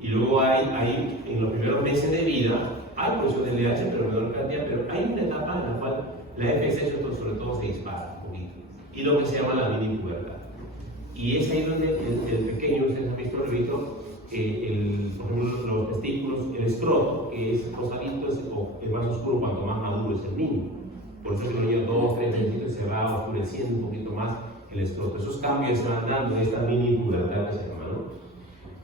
Y luego hay en los primeros meses de vida, hay producción de LH, pero menor cantidad, pero hay una etapa en la cual la FSH sobre todo se dispara un poquito. Y lo que se llama la mini pubertad. Y es ahí donde el pequeño, ustedes han visto el bebito, por ejemplo, los testículos, el escroto, que es rosadito, es más oscuro cuanto más maduro es el niño. Por eso que los niños 2, 3 meses se va oscureciendo un poquito más el escroto. Esos cambios se van dando en esta mini pubertad que se llama, ¿no?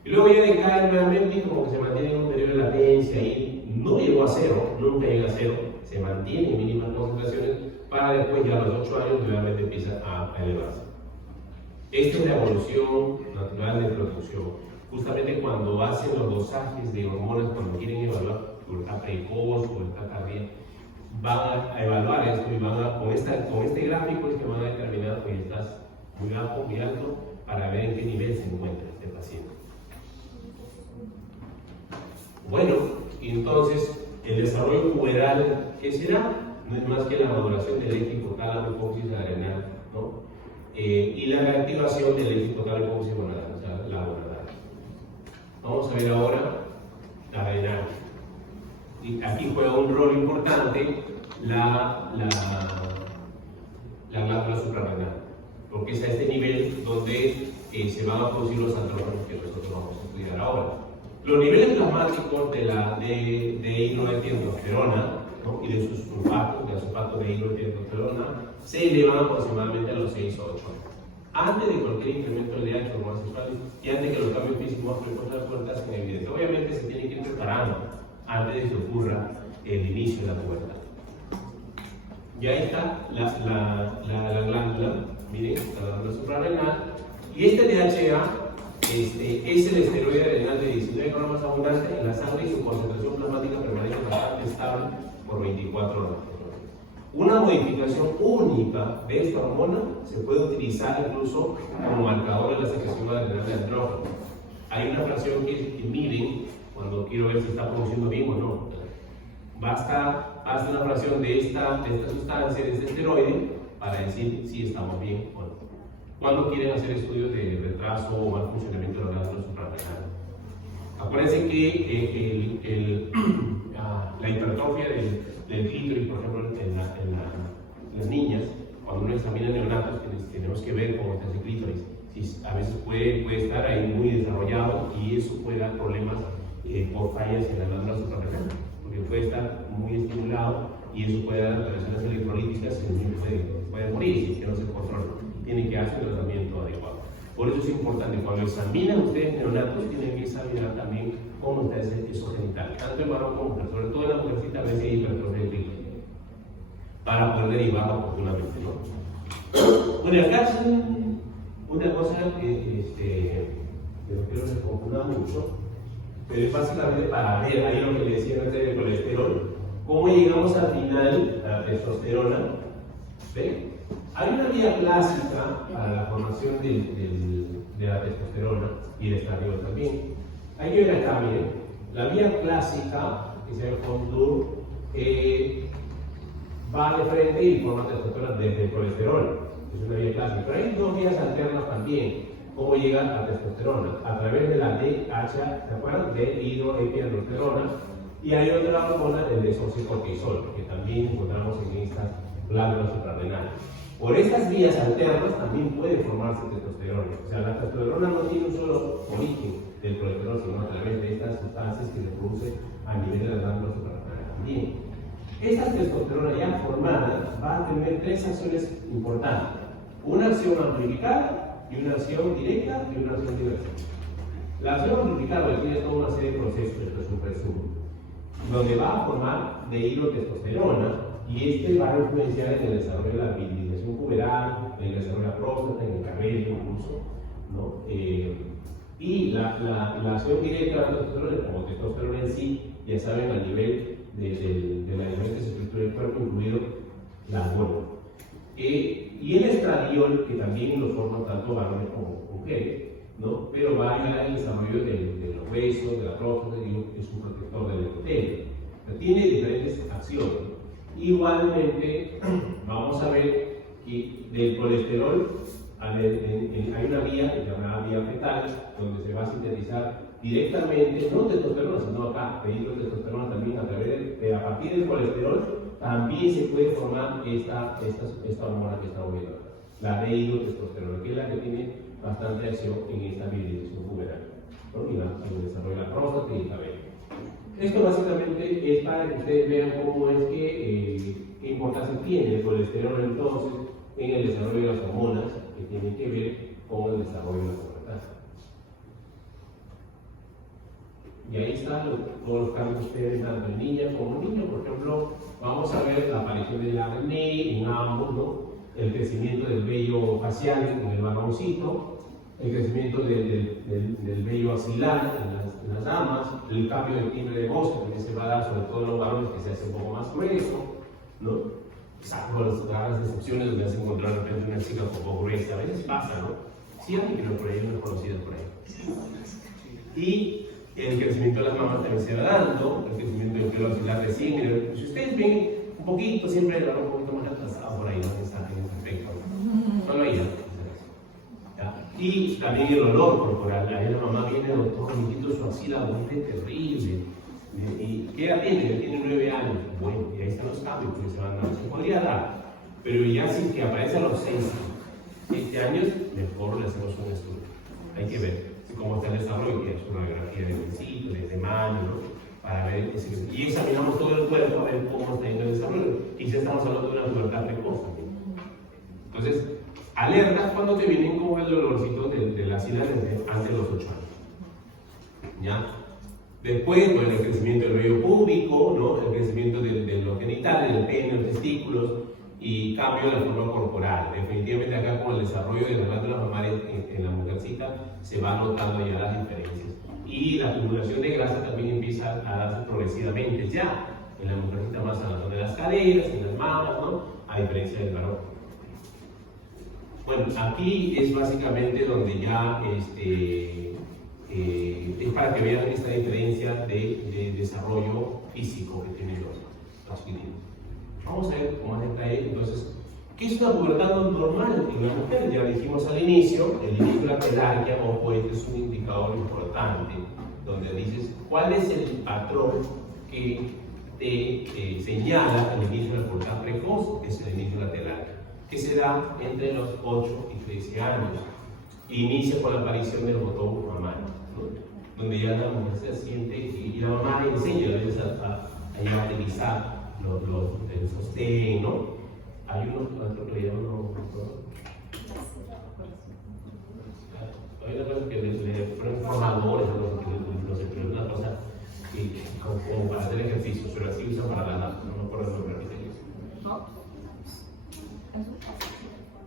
Y luego ya decae nuevamente y como que se mantiene en un periodo de latencia y no llegó a cero, nunca llega a cero, se mantiene en mínimas concentraciones para después ya a los 8 años nuevamente empieza a elevarse. Esta es la evolución natural de producción. Justamente cuando hacen los dosajes de hormonas, cuando quieren evaluar pubertad precoz, pubertad tardía, van a evaluar esto y con este gráfico es que van a determinar si estás muy bajo, muy alto, para ver en qué nivel se encuentra este paciente. Bueno, y entonces el desarrollo puberal, ¿qué será? No es más que la maduración del eje hipotálamo hipófisis adrenal, ¿no? Y la reactivación del eje hipotálamo hipófisis gonadal, o sea, la gonadal. Vamos a ver ahora la adrenal. Y aquí juega un rol importante la glándula suprarrenal, porque es a este nivel donde se van a producir los andrógenos que nosotros vamos a estudiar ahora. Los niveles plasmáticos de hidroetilentosterona, ¿no? Y de sus sulfatos, de hidroetilentosterona, se elevan aproximadamente a los 6 o 8 años. Antes de cualquier incremento de LH hormonas sexuales y antes de que los cambios físicos precoces de la pubertad sean evidentes. Obviamente se tiene que ir preparando antes de que ocurra el inicio de la pubertad. Y ahí está la glándula, miren, la glándula suprarrenal, Y este DHA es el esteroide adrenal de 19 gramos abundante en la sangre y su concentración plasmática permanece bastante estable por 24 horas. Una modificación única de esta hormona se puede utilizar incluso como marcador en la secreción adrenal de andrógeno. Hay una fracción que miden cuando quiero ver si está produciendo bien o no. Basta una fracción de esta sustancia, de este esteroide, para decir si estamos bien o no. Cuando quieren hacer estudios de retraso o mal funcionamiento de la glándula suprarrenal. Acuérdense que la hipertrofia del clítoris, por ejemplo, en las niñas, cuando uno examina neonatos, tenemos que ver cómo está ese clítoris. A veces puede estar ahí muy desarrollado y eso puede dar problemas por fallas en la glándula suprarrenal, porque puede estar muy estimulado y eso puede dar alteraciones electrolíticas y el niño puede morir si no se controla. Tiene que hacer un tratamiento adecuado. Por eso es importante, cuando examinan ustedes neonatos, tienen que examinar también cómo está eso genital, tanto el varón como mujer, sobre todo en la mujercita a veces hay hipertrofia del clítoris, para poder derivarla oportunamente, ¿no? Bueno, acá es una cosa que no quiero que se confunda mucho, pero es básicamente para ver, ahí lo que le decía antes del colesterol, cómo llegamos al final a la testosterona. ¿Ven? Hay una vía clásica para la formación de la testosterona y el estradiol también. Hay que ver acá, miren, la vía clásica, que se llama Fondur, va de frente y forma testosterona desde el colesterol. Es una vía clásica. Pero hay dos vías alternas también. ¿Cómo llegar a testosterona? A través de la DHA, ¿se acuerdan? De hidroepiandrosterona. Y hay otra hormona, el desoxicortisol, que también encontramos en estas glándulas suprarrenales. Por estas vías alternas también puede formarse testosterona. O sea, la testosterona no tiene un solo origen del colesterol, sino a través de estas sustancias que se producen a nivel de las glándulas suprarrenales también. Esta testosterona ya formada va a tener tres acciones importantes. Una acción amplificada, y una acción directa, y una acción diversa. La acción amplificada tiene toda una serie de procesos, esto es un resumen, donde va a formar dihidrotestosterona, y va a influenciar en el desarrollo de la virilización puberal, en el desarrollo de la próstata, en el cabello incluso, ¿no? Y la acción directa de la testosterona, como testosterona en sí, ya saben, a nivel de las diferentes estructuras del cuerpo, incluido la hormona. Y el estradiol, que también lo forman tanto varones como mujeres, ¿no? Pero va a ayudar al desarrollo de los huesos, de la próstata, es un protector del endotelio. Tiene diferentes acciones. Igualmente, vamos a ver que del colesterol hay una vía llamada vía fetal, donde se va a sintetizar directamente, no testosterona, sino acá, dihidrotestosterona también a partir del colesterol, también se puede formar esta hormona que estamos viendo acá, la dihidrotestosterona, que es la que tiene bastante acción en esta virilización puberal, ¿no? Y en el desarrollo de la próstata y el cabello. Esto básicamente es para que ustedes vean cómo es qué importancia tiene el colesterol entonces en el desarrollo de las hormonas que tienen que ver con el desarrollo de la pubertad. Y ahí están todos los cambios que ustedes tanto en niñas como en niños. Por ejemplo, vamos a ver la aparición del acné en ambos, ¿no? El crecimiento del vello facial en el varoncito, el crecimiento del vello axilar en las damas, el cambio del timbre de voz que también se va a dar sobre todo en los varones, que se hace un poco más grueso, ¿no? Salvo las excepciones donde se encuentra de repente una chica un poco gruesa, a veces pasa, ¿no? Siempre que por ahí hay unas conocidas por ahí. Y el crecimiento de las mamas también se va dando, el crecimiento del pelo axilar recién. Si ustedes ven un poquito, siempre el varón un poquito más atrasado por ahí, no está en ese aspecto. Solo ahí, ¿no? Y también el olor corporal. Ahí la mamá viene, doctor, me quito su axila, huele terrible. ¿Y qué edad tiene? Ya tiene 9 años. Bueno, y ahí están los cambios que se van dando. Se podría dar, pero ya si que aparece a los 6, 7 años, mejor le hacemos un estudio. Hay que ver cómo está el desarrollo, que es una radiografía de besito, de mano, ¿no? Para ver y examinamos todo el cuerpo a ver cómo está yendo el desarrollo. Y si estamos hablando de una pubertad precoz también. Entonces, alertas cuando te vienen con el dolorcito de la axila antes de los 8 años. ¿Ya? Después, bueno, el crecimiento del vello púbico, ¿no? El crecimiento de los genitales, del pene, los testículos, y cambio en la forma corporal. Definitivamente acá con el desarrollo de las glándulas mamarias en la mujercita se va notando ya las diferencias. Y la acumulación de grasa también empieza a darse progresivamente ya en la mujercita más en la zona de las caderas, en las mamas, ¿no? A diferencia del varón. Bueno, aquí es básicamente donde ya es para que vean esta diferencia de desarrollo físico que tienen los chiquititos. Vamos a ver cómo está ahí. Entonces, ¿qué es una pubertad normal en la mujer? Ya dijimos al inicio, el inicio de la pelarquia, ojo, este es un indicador importante, donde dices cuál es el patrón que te señala el inicio de la pubertad precoz, que es el inicio de la pelarquia, que se da entre los 8 y 13 años. Inicia con la aparición del botón mamario, ¿no? Donde ya la mujer se siente y la mamá le enseña a veces a utilizar el sostén, ¿no? Hay unos que le llaman hay una cosa que le ponen formadores, una cosa como para hacer ejercicio, pero así usan para la nada, no me acuerdo el nombre de ellos.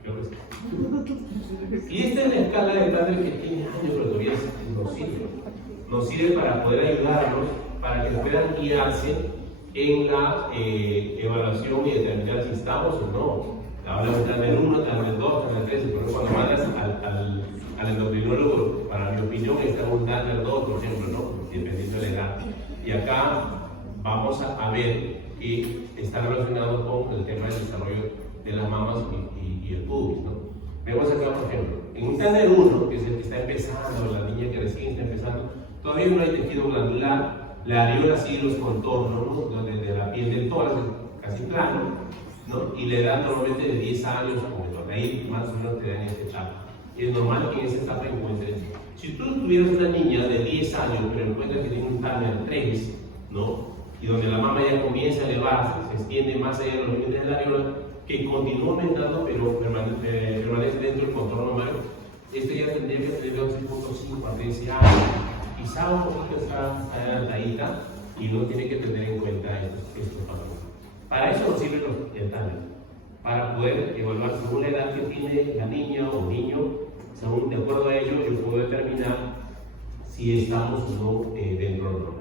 Creo que sí. Y esta es la escala de Tanner que tiene años, pero todavía nos sirve. Nos sirve para poder ayudarnos, para que puedan guiarse en la evaluación y determinar si estamos o no. Ahora están en el 1, están en el 2, están en el 3, pero cuando mandas al endocrinólogo, para mi opinión, está un Tanner 2, por ejemplo, ¿no? Dependiendo de la edad. Y acá vamos a ver que está relacionado con el tema del desarrollo de las mamas y el pubis, ¿no? Vemos acá, por ejemplo, en un Tanner 1, que es el que está empezando, la niña que recién está empezando, todavía no hay tejido glandular. La areola sigue los contornos, ¿no? Donde de la piel del tórax casi plano, ¿no? Y la edad normalmente de 10 años, como ahí más o menos te dan en esta etapa. Y es normal que en esa etapa encuentres. Si tú tuvieras una niña de 10 años, pero encuentras que tiene un Tanner 3, ¿no? Y donde la mama ya comienza a elevarse, se extiende más allá de los límites de la areola, que continúa aumentando, pero permanece dentro del contorno mamario, este ya tendría que tener 11.5 a 13 años. Quizá un poquito está adelantadita y no tiene que tener en cuenta estos patrones. Para eso nos sirven el Tanner, para poder evaluar según la edad que tiene la niña o niño, según de acuerdo a ello, yo puedo determinar si estamos o no dentro del normal.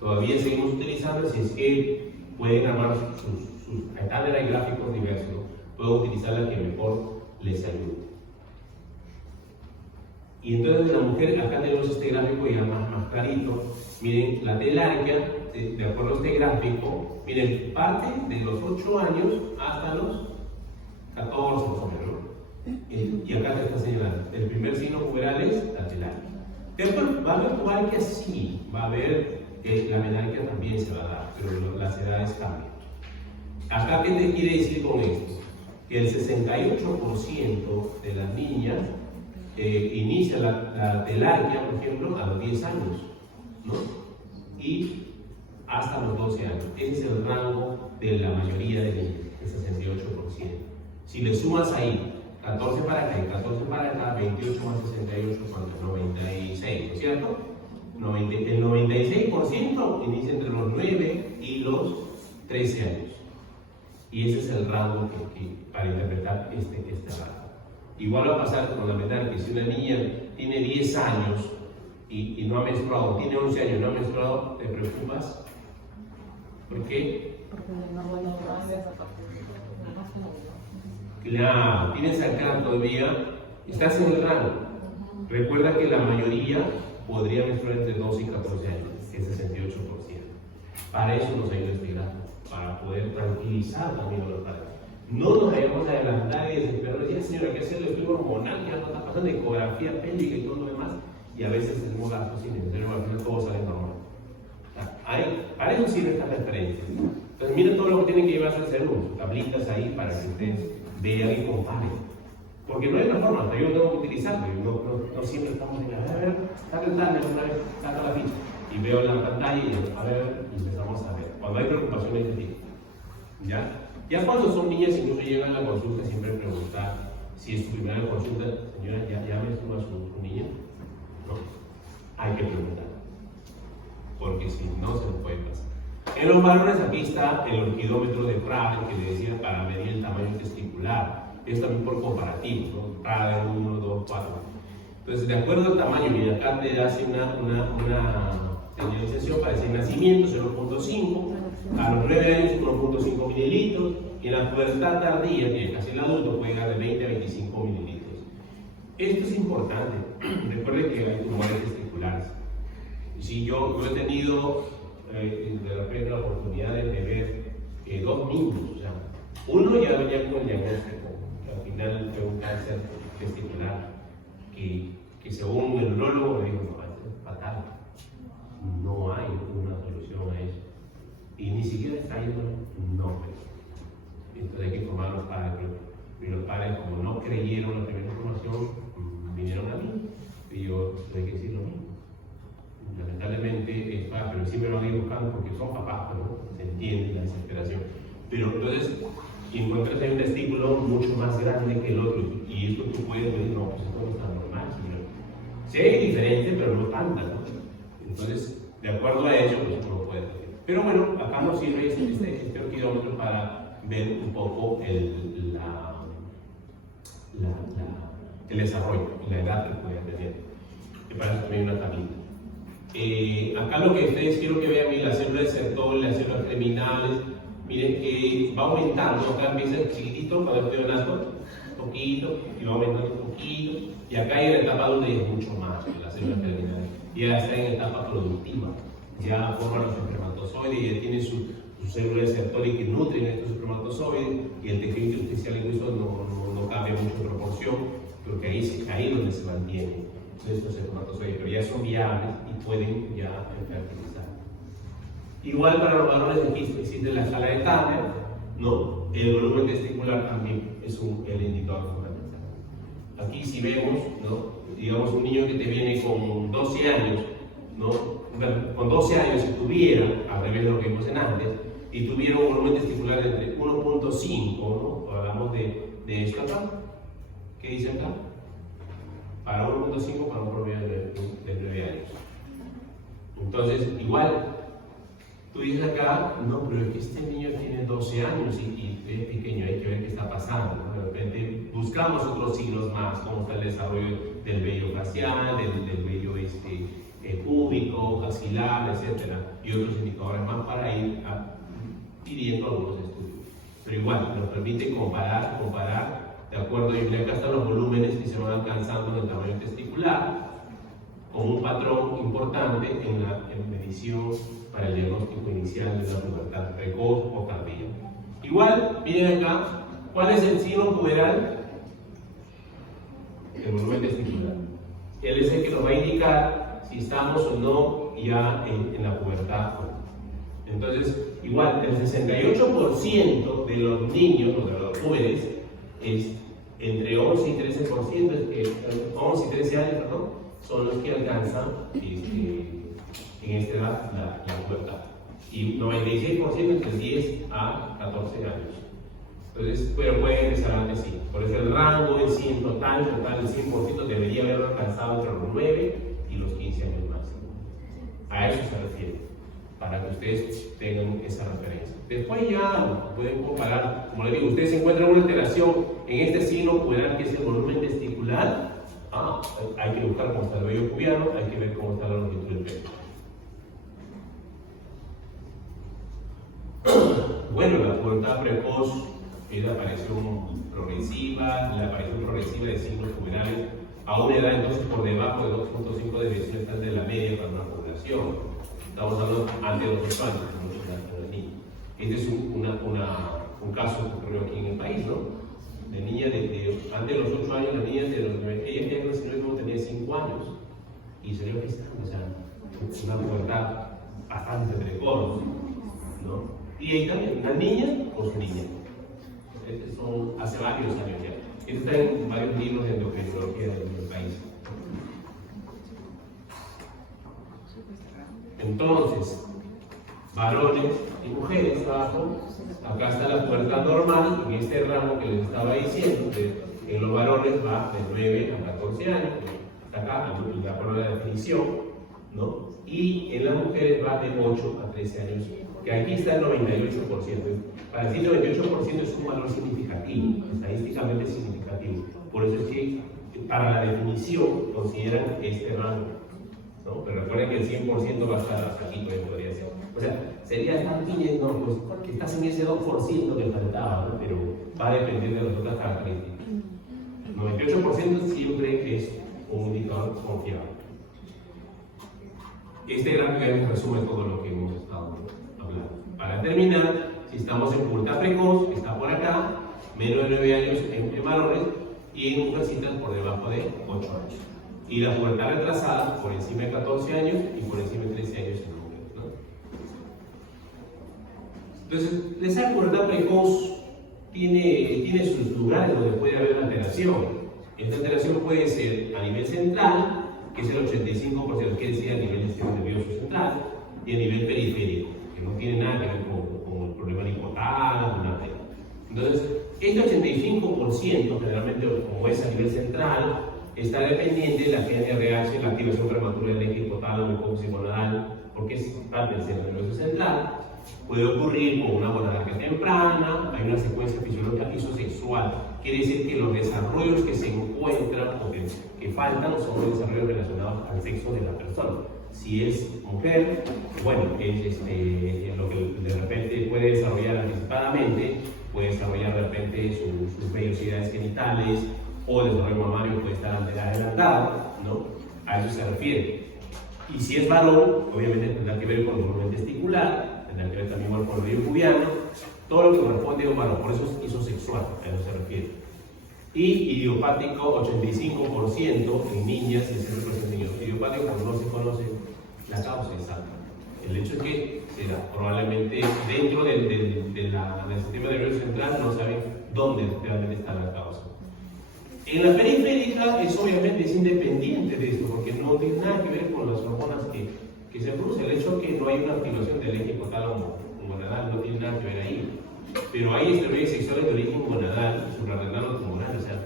Todavía seguimos utilizando, si es que pueden armar sus Tanner, hay gráficos diversos, ¿no? Puedo utilizar la que mejor les ayude. Y entonces en la mujer, acá tenemos este gráfico ya más clarito. Miren, la telarquia, de acuerdo a este gráfico, miren, parte de los 8 años hasta los 14 más o menos. Y acá te está señalando, el primer signo puberal es la telarquia. Después va a haber pubarquia, sí, va a haber, la menarquia también se va a dar, pero las edades cambian. Acá, ¿qué te quiere decir con esto? Que el 68% de las niñas inicia la telarquia, por ejemplo, a los 10 años, ¿no? Y hasta los 12 años. Ese es el rango de la mayoría de niños, el 68%. Si le sumas ahí 14 para acá y 14 para acá, 28 más 68, ¿cuánto? 96, ¿no es cierto? El 96% inicia entre los 9 y los 13 años. Y ese es el rango para interpretar este rango. Igual va a pasar con la menarquia. Si una niña tiene 10 años y no ha menstruado, tiene 11 años y no ha menstruado, ¿te preocupas? ¿Por qué? Porque normalmente Claro, tienes acá todavía, estás en el rango. Recuerda que la mayoría podría menstruar entre 12 y 14 años, que es 68%. Para eso nos ayuda este gráfico, para poder tranquilizar también a los padres. No nos vayamos a adelantar y desesperar, decir, señora, ¿qué hacer el estudio hormonal? Ya no está pasando ecografía pélvica y todo lo demás, y a veces tenemos gastos innecesarios, al final todo sale normal. Para eso sirven estas referencias. Entonces, miren todo lo que tienen que llevarse al cerebro, tablitas ahí para que ustedes vean y comparen. Porque no hay otra forma, hasta yo tengo que utilizarlo, no siempre estamos en a ver, saca el Tanner una vez, saca la ficha, y veo la pantalla y a ver, y empezamos a ver. Cuando hay preocupaciones de tipo. ¿Ya? Ya cuando son niñas, incluso llegan a la consulta, siempre preguntar si es su primera consulta, señora, ¿ya menstrua su niña? No, hay que preguntar, porque si no se nos puede pasar. En los varones aquí está el orquidómetro de Prader, que le decía para medir el tamaño testicular. Es también por comparativo, ¿no? Prader 1, 2, 4. Entonces, de acuerdo al tamaño, y acá te hace una señalización para decir nacimiento 0.5, a los 9 años 1.5 mililitros, y en la pubertad tardía, que es casi el adulto, puede llegar de 20 a 25 mililitros. Esto es importante. Recuerde que hay tumores testiculares. Si yo he tenido de repente la oportunidad de ver dos niños, o sea, uno ya venía con el diagnóstico, que al final fue un cáncer testicular, que según el neurólogo me dijo, no, esto es fatal, no hay una solución a eso, y ni siquiera está yendo, no, entonces hay que informar a los padres, y los padres como no creyeron la primera información, vinieron a mí, y yo tuve que decir lo mismo. Lamentablemente, pero siempre lo van a ir buscando porque son papás, ¿no? Se entiende la desesperación. Pero entonces encuentras un testículo mucho más grande que el otro, y esto tú puedes decir, no, pues esto no está normal, señor. Sí hay diferencia, pero no tanta, ¿no? Entonces, de acuerdo a ello, pues no puedes decir. Pero bueno, acá nos sirve este orquidómetro para ver un poco el desarrollo y la edad que puede tener. Que para eso también una tablita. Acá lo que ustedes quiero que vean, miren, las células de Sertoli, las células terminales, miren que va aumentando, acá empieza chiquitito cuando estoy naciendo, poquito, y va aumentando un poquito, y acá hay la etapa donde es mucho más, las células terminales, y ya está en etapa productiva, ya forman los espermatozoides, ya tienen sus células de Sertoli que nutren estos espermatozoides, y el tejido intersticial incluso no cambia mucho de proporción, porque ahí es donde se mantienen estos espermatozoides, pero ya son viables y pueden ya fertilizar. Igual para los varones aquí existe la escala de Tanner, ¿no? El volumen testicular también es el indicador fundamental. Aquí si vemos, ¿no? Digamos un niño que te viene con 12 años, ¿no? Con 12 años si tuviera, al revés de lo que vimos en antes, y tuviera un volumen testicular de entre 1.5, ¿no? Hablamos de esto acá. ¿Qué dice acá? Para 1.5 para un promedio de 9 años. Entonces, igual, tú dices acá, no, pero es que este niño tiene 12 años y es pequeño, hay que ver qué está pasando, ¿no? De repente buscamos otros signos más, como está el desarrollo del vello facial, del vello púbico, axilar, etc. Y otros indicadores más para ir pidiendo algunos estudios. Pero igual, nos permite comparar de acuerdo, y acá están los volúmenes que se van alcanzando en el tamaño testicular, con un patrón importante en la medición para el diagnóstico inicial de una pubertad precoz o tardía. Igual, miren acá, ¿cuál es el signo puberal? El volumen testicular. Él es el que nos va a indicar si estamos o no ya en la pubertad. Entonces, igual, el 68% de los niños, o de los jóvenes, es entre 11 y 13%, 11 y 13 años, perdón, son los que alcanzan en esta edad la pubertad. Y 96% entre 10 a 14 años. Entonces, pero puede empezar antes, sí. Por eso el rango en sí, en total, el 100% debería haberlo alcanzado entre los 9 y los 15 años máximo. A eso se refiere, para que ustedes tengan esa referencia. Después ya pueden comparar, como les digo, ustedes encuentran una alteración en este signo puberal que es el volumen testicular. Hay que buscar cómo está el vello pubiano, hay que ver cómo está la longitud del pelo. Bueno, la pubertad precoz es la aparición progresiva de signos puberales a una edad entonces por debajo de 2.5 deviaciones de la media para una población. Estamos hablando antes de los 8 años, como los niños. Este es un caso que ocurrió aquí en el país, ¿no? De niña antes de los 8 años, la niña ella tenía 5 años y salió gestando, o sea, una pubertad bastante precoz, ¿no? Y ahí también, una niña o su niña. Estos son hace varios años ya. Esto está en varios libros de endocrinología del país. Entonces, varones y mujeres abajo, acá está la pubertad normal, en este rango que les estaba diciendo, que en los varones va de 9 a 14 años, está acá, de acuerdo a la definición, ¿no? Y en las mujeres va de 8 a 13 años que aquí está el 98%. Para decir 98% es un valor significativo, estadísticamente significativo. Por eso es que para la definición consideran este rango, ¿no? Pero recuerden que el 100% va a estar hasta aquí, podría ser. O sea, sería estar pidiendo, pues, que estás en ese 2% que faltaba, ¿no? Pero va a depender de las otras características. El 98% siempre es un indicador confiable. Este gráfico ya resume todo lo que hemos estado hablando. Para terminar, si estamos en pubertad precoz, que está por acá, menos de 9 años en varones y en mujercitas por debajo de 8 años. Y la pubertad retrasada por encima de 14 años y por encima de 13 años en mujeres, ¿no? Entonces, esa pubertad precoz tiene sus lugares donde puede haber una alteración. Esta alteración puede ser a nivel central, que es el 85%, quiere decir a nivel del sistema nervioso central, y a nivel periférico, que no tiene nada que ver con el problema del hipotálamo, nada de eso. Entonces, este 85%, generalmente como es a nivel central, está dependiente de la GNRH, la activación prematura del eje hipotálamo hipófisis gonadal, porque es parte del centro nervioso central. Puede ocurrir con una gonadalgia temprana, hay una secuencia fisiológica isosexual, quiere decir que los desarrollos que se encuentran o que faltan son los desarrollos relacionados al sexo de la persona. Si es mujer, bueno, es lo que de repente puede desarrollar anticipadamente, puede desarrollar de repente sus vellosidades genitales, o el desarrollo mamario puede estar adelantado, ¿no? A eso se refiere. Y si es varón, obviamente tendrá que ver con el volumen testicular, tendrá que ver también con el vello pubiano, todo lo que corresponde a un varón, por eso es isosexual, a eso se refiere. Y idiopático, 85% en niñas y 100% en niños. Idiopático, cuando no se conoce la causa exacta. El hecho es que será probablemente dentro del sistema nervioso central, no saben dónde realmente está la causa. En la periférica es obviamente independiente de esto, porque no tiene nada que ver con las hormonas que se producen. El hecho de que no hay una activación del eje hipotálamo gonadal no tiene nada que ver ahí. Pero hay esteroides sexuales de origen gonadal, suprarrenal o tumoral, o sea,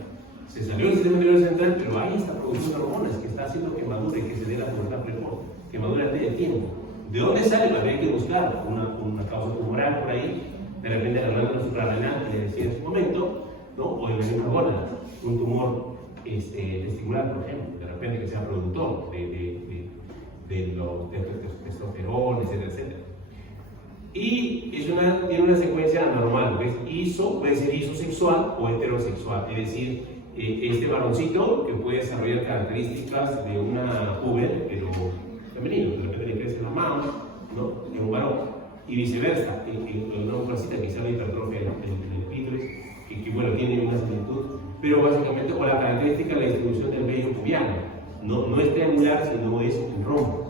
se salió del sistema nervioso central, pero ahí está produciendo hormonas que está haciendo que madure, que se dé la pubertad precoz, que madure antes de tiempo. ¿De dónde sale? Pues hay que buscar una causa tumoral por ahí, de repente la glándula suprarrenal, que le decía en su momento, ¿no? O en una gónada, un tumor testicular, por ejemplo, de repente que sea productor de los testosterona, etcétera, etcétera. Y tiene una secuencia anormal, ¿ves? Puede ser isosexual o heterosexual, es decir, este varoncito que puede desarrollar características de una puber, pero femenino, de repente le crece la mama, ¿no? En un varón, y viceversa, en una mujercita quizá la hipertrofia del clítoris, que bueno, tiene una similitud, pero básicamente con la característica de la distribución del vello pubiano, no es triangular, sino es un rombo.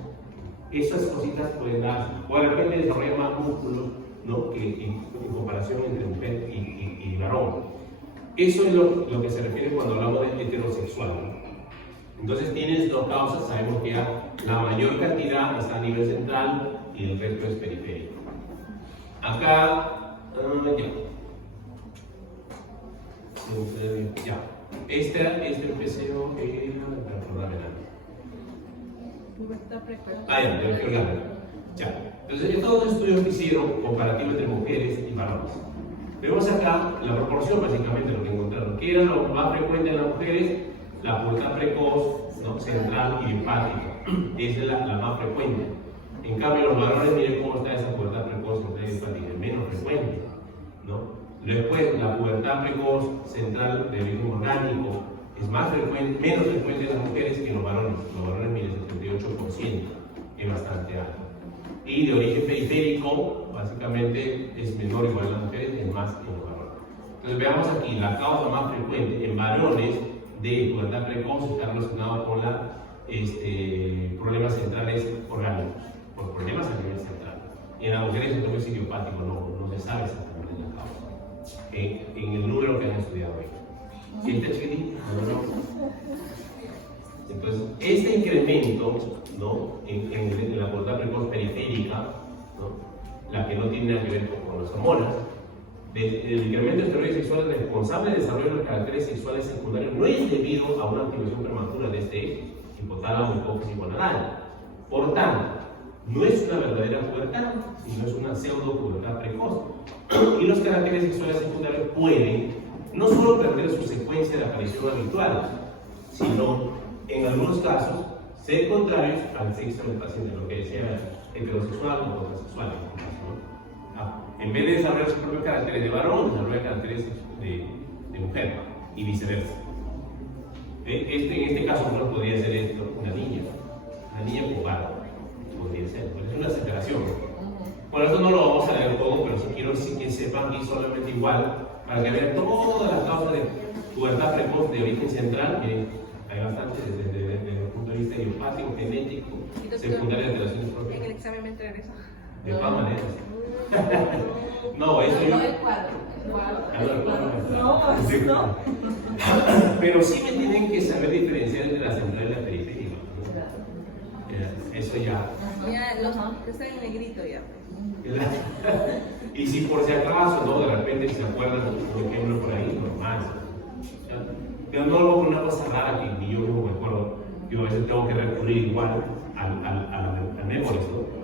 Esas cositas pueden darse, o de repente desarrolla más músculos, ¿no? Que en comparación entre mujer y varón. Eso es lo que se refiere cuando hablamos de heterosexual, ¿no? Entonces tienes dos causas, sabemos que la mayor cantidad está a nivel central y el resto es periférico. Acá, ya. Este empeceo ya. Entonces, todos los estudios que hicieron comparativos entre mujeres y varones. Vemos acá la proporción, básicamente, lo que encontraron. ¿Qué era lo más frecuente en las mujeres? La pubertad precoz, ¿no? Central y hepática. Esa es la más frecuente. En cambio, los varones, miren cómo está esa pubertad precoz central y hepática, es menos frecuente, ¿no? Después, la pubertad precoz central de origen orgánico es menos frecuente en las mujeres que en los varones. Los varones, miren, 78%, es bastante alto. Y de origen periférico, básicamente, es menor o igual en las mujeres, es más en los varones. Entonces, veamos aquí, la causa más frecuente en varones de pubertad precoz está relacionada con problemas centrales orgánicos, por problemas a nivel central. En las mujeres, entonces, es idiopático, no se sabe exactamente la causa. En el número que han estudiado hoy. ¿Sí está chiquitito? Entonces, este incremento, ¿no? en la pubertad precoz periférica, ¿no? La que no tiene nada que ver con las hormonas, el incremento de esteroides sexuales responsable del desarrollo de los caracteres sexuales secundarios no es debido a una activación prematura de este eje, hipotálamo hipófisis gonadal. Por tanto, No es una verdadera pubertad, sino es una pseudo pubertad precoz. Y los caracteres sexuales secundarios pueden no solo perder su secuencia de aparición habitual, sino en algunos casos ser contrarios al sexo del paciente, lo que decía heterosexual o homosexual. ¿No? En vez de desarrollar sus propios caracteres de varón, desarrolla caracteres de mujer y viceversa. En este caso no podría ser esto una niña con varón, podría ser, pero es una separación. Por eso no lo vamos a leer todo, pero sí quiero que sepan aquí solamente igual, para que vean todas las causas de pubertad precoz de origen central, que hay bastantes desde el punto de vista idiopático, genético, secundaria de alteraciones propias. En el examen me entregan eso. De todas maneras. No, eso yo. No. Pero sí me tienen que saber diferenciar entre la central y la periférica. Eso ya. Ya, los que están en negrito ya. Y si por si acaso, ¿no? De repente se acuerdan, por ejemplo, por ahí, normal. Pero no lo una cosa rara que ni yo mismo me acuerdo. Yo a veces tengo que recurrir igual al memories, ¿no?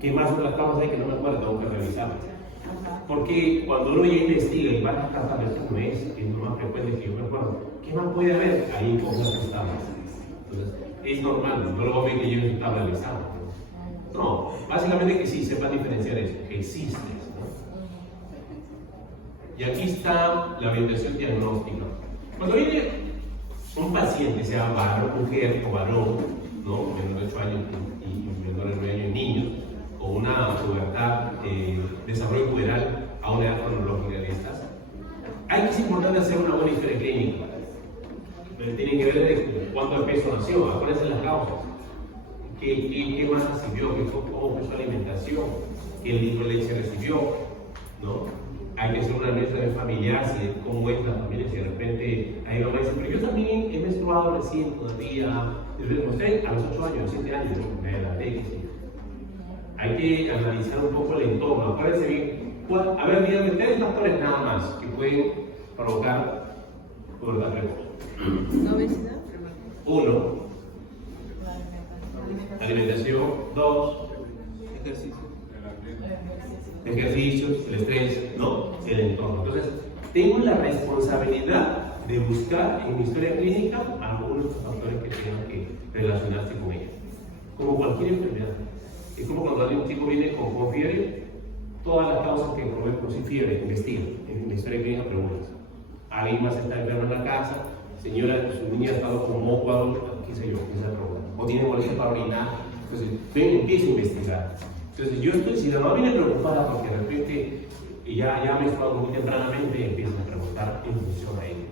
¿Qué más otras causas hay que no me acuerdo? Tengo que revisarlas. Porque cuando uno ya investiga y va a tratar de esto no es lo más frecuente que yo me acuerdo. ¿Qué más puede haber? Hay cosas que están más. Entonces, es normal, no lo voy a ver que yo estaba realizando. No, básicamente que sí, sepan diferenciar eso, que existe. ¿No? Y aquí está la orientación diagnóstica. Cuando viene un paciente, sea varón, mujer o varón, ¿no? Menor de 8 años y menor de 9 años en niños, o una pubertad, desarrollo puberal a una edad cronológica de estas, es importante hacer una buena historia clínica. Tienen que ver cuánto de peso nació, cuáles son las causas, qué más recibió, cómo fue su alimentación, qué litro de leche recibió, ¿no? Hay que hacer una análisis familiar, cómo es la familia, si de repente hay una pero yo también he menstruado recién todavía, usted a los 8 años, 7 años, ¿no? Me la X. Hay que analizar un poco el entorno. Acuérdense bien, a ver, díganme 3 factores nada más que pueden provocar pubertad precoz. Obesidad. 1. Alimentación. 2. Ejercicios, el estrés, ¿no? El entorno. Entonces, tengo la responsabilidad de buscar en mi historia clínica algunos factores que tengan que relacionarse con ella. Como cualquier enfermedad. Es como cuando un chico viene con fiebre, todas las causas que provocan sí fiebre, investiga. En la historia clínica preguntas. Alguien más está enfermo en la casa, señora, su niña ha estado con moco, qué sé yo, qué se provoca. O tiene molestia para orinar. Entonces, empiezo a investigar. Entonces, yo estoy, si la mamá viene preocupada porque de repente ya me he estado muy tempranamente, empieza a preguntar en función a ello.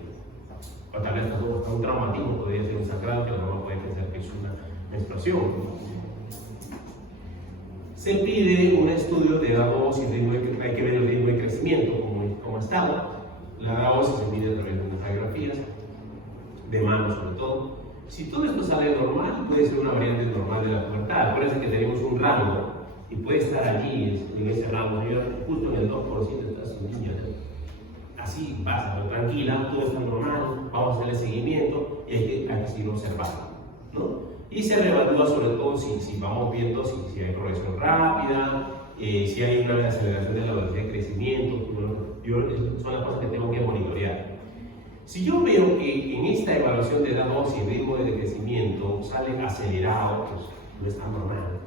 O tal vez hasta un traumatismo podría ser un sangrado que la mamá puede pensar que es una menstruación. Se pide un estudio de edad-dosis, hay que ver el ritmo de crecimiento, cómo está. La edad-dosis se mide a través de unas radiografías, de manos sobre todo. Si todo esto sale normal, puede ser una variante normal de la pubertad. Acuérdense que tenemos un rango y puede estar allí en ese rango. Justo en el 2% está su niña. Así pasa, pero tranquila, todo está normal, vamos a hacerle seguimiento y hay que seguir observando, ¿no? Y se reevalúa sobre todo si vamos viendo si hay progresión rápida, si hay una aceleración de la velocidad de crecimiento. Son las cosas que tengo que monitorear. Si yo veo que en esta evaluación de edad-dosis y ritmo de crecimiento sale acelerado, pues no está normal.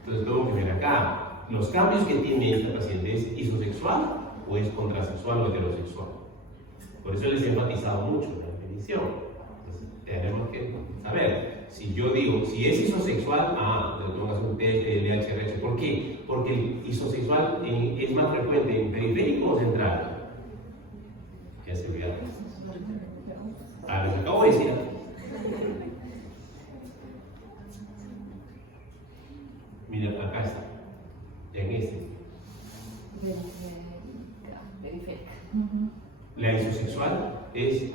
Entonces tengo que ver acá, los cambios que tiene esta paciente, ¿es isosexual o es contrasexual o heterosexual? Por eso les he enfatizado mucho la definición. Entonces, tenemos que saber. Si yo digo, si es isosexual, tengo que hacer un test de LHRH. ¿Por qué? Porque el isosexual es más frecuente en periférico o central. Ya se olvidaron. Les acabo de decir. Mira, acá está. En este. Periférica. La isosexual es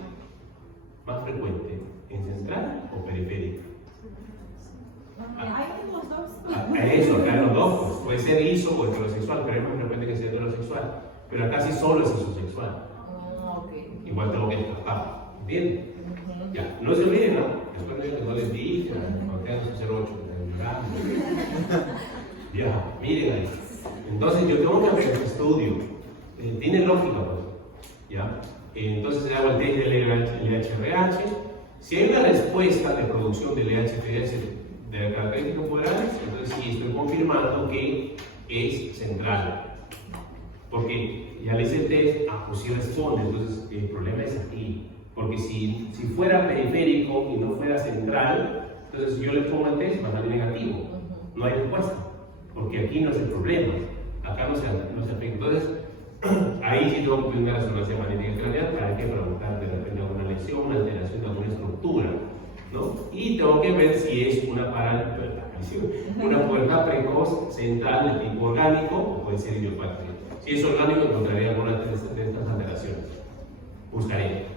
más frecuente en central o periférica. Hay los dos. Acá en los dos, pues, puede ser iso o heterosexual, pero es más frecuente que sea heterosexual. Pero acá sí solo es isosexual. Igual tengo que tratar. ¿Entienden? Ya, no se olviden, ¿no? Después de que no les dije, no tengan su 08. Ya, miren ahí. Entonces yo tengo que hacer estudio. Tiene lógica, pues. ¿Ya? Entonces hago el test del LHRH. Si hay una respuesta de producción del LHTH de características polares, entonces sí estoy confirmando que es central. Porque ya le hice el test, pues sí responde, entonces el problema es aquí. Porque si fuera periférico y no fuera central, entonces yo le pongo el test, va a salir negativo. No hay respuesta. Porque aquí no es el problema. Acá no se afecta. Entonces, ahí sí tengo que pedir una resonancia magnética craneal para que preguntar de repente alguna lesión, una alteración de alguna estructura, ¿no? Y tengo que ver si es una pubertad precoz central de tipo orgánico o puede ser idiopática. Si es orgánico, encontraré alguna de estas alteraciones. Buscaré.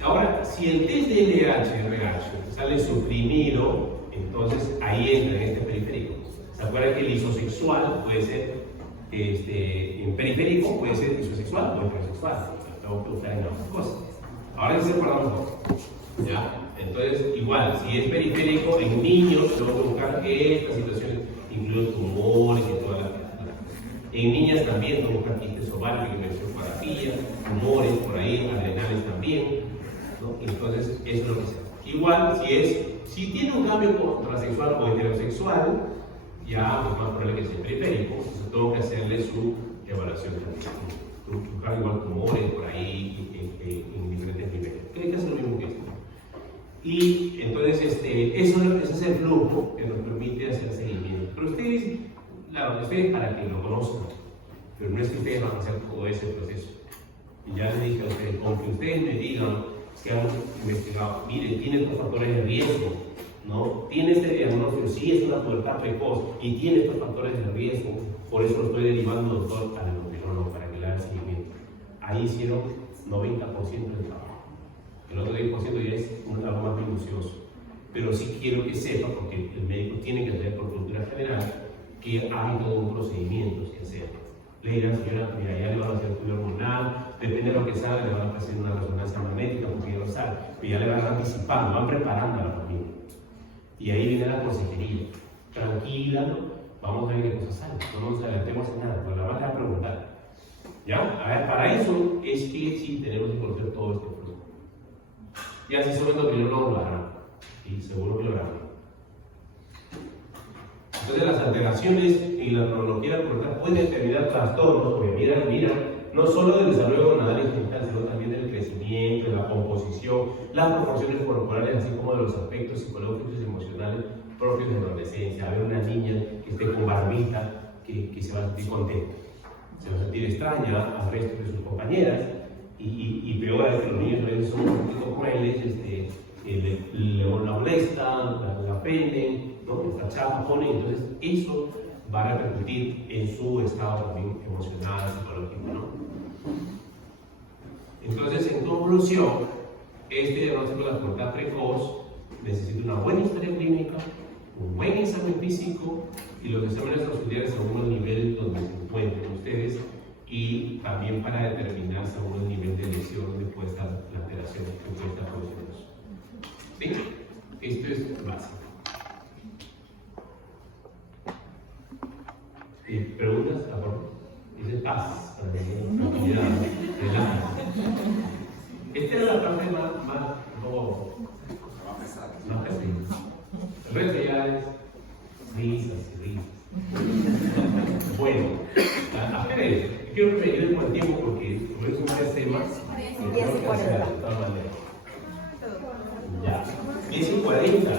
Ahora, si el test de LHRH sale suprimido, entonces ahí entra en este periférico. ¿Se acuerdan que el isosexual puede ser en periférico, puede ser isosexual o heterosexual? Tengo que buscar en ambas cosas. Ahora sí se acuerdan mejor. ¿Ya? Entonces, igual, si es periférico en niños, tengo que buscar estas situaciones, incluyen tumores y toda la cosa. En niñas también tengo que buscar quistes ováricos, hipertrofia, tumores por ahí, adrenales también, ¿no? Entonces, eso es lo que sea. Igual, si tiene un cambio transexual o heterosexual, ya es más probable que sea periférico, entonces tengo que hacerle su evaluación también. Buscar igual tumores por ahí en diferentes niveles. Tiene que hacer lo mismo que esto. Y entonces, ese es el flujo que nos permite hacer seguimiento. Pero ustedes, claro, ustedes para que lo conozcan, pero no es que ustedes van a hacer todo ese proceso. Y ya les dije a ustedes, aunque ustedes me digan que han investigado, miren, tiene estos factores de riesgo, ¿no? Tiene este diagnóstico, sí es una pubertad precoz y tiene estos factores de riesgo, por eso lo estoy derivando, doctor, al endocrinólogo para que le haga seguimiento. Ahí hicieron 90% del trabajo. El otro 10% ya es algo más minucioso. Pero sí quiero que sepa, porque el médico tiene que hacer por cultura general, que hay todo un procedimiento que hacer. Le dirán, señora, mira, ya le van a hacer estudio hormonal, depende de lo que salga, le van a hacer una resonancia magnética, porque ya lo sabe, pero ya le van anticipando, van preparando a la familia. Y ahí viene la consejería. Tranquila, ¿no? Vamos a ver qué cosas salen, no nos adelantemos en nada, pero la van a preguntar. ¿Ya? A ver, para eso es que sí tenemos que conocer todo este proceso. Ya si son endocrinólogos lo harán, y seguro que lo harán. Entonces las alteraciones en la cronología de la pubertad pueden determinar trastornos, porque mira, no solo del desarrollo gonadal y genital, sino también del crecimiento, de la composición, las proporciones corporales, así como de los aspectos psicológicos y emocionales propios de la adolescencia. A ver una niña que esté con barbita, que se va a sentir contenta, se va a sentir extraña al resto de sus compañeras, y peor es que los niños a veces son un poquito crueles, le molestan, la prenden, ¿no? Esta chapa pone, entonces eso va a repercutir en su estado también emocional, psicológico, ¿no? Entonces, en conclusión, este diagnóstico de la pubertad precoz necesita una buena historia clínica, un buen examen físico y los exámenes auxiliares según los niveles donde se encuentren ustedes, y también para determinar según el nivel de lesión donde puede estar la alteración que puede estar produciendo. ¿Sí? Esto es básico. ¿Preguntas? ¿De acuerdo? Dice paz, tranquilidad, relájate. Esta era la parte más pesada. El resto ya es risas y risas. Bueno, esperen, quiero que me ayuden con el tiempo porque como es un tres temas, tengo que hacer de todas maneras. Ya, 10:40.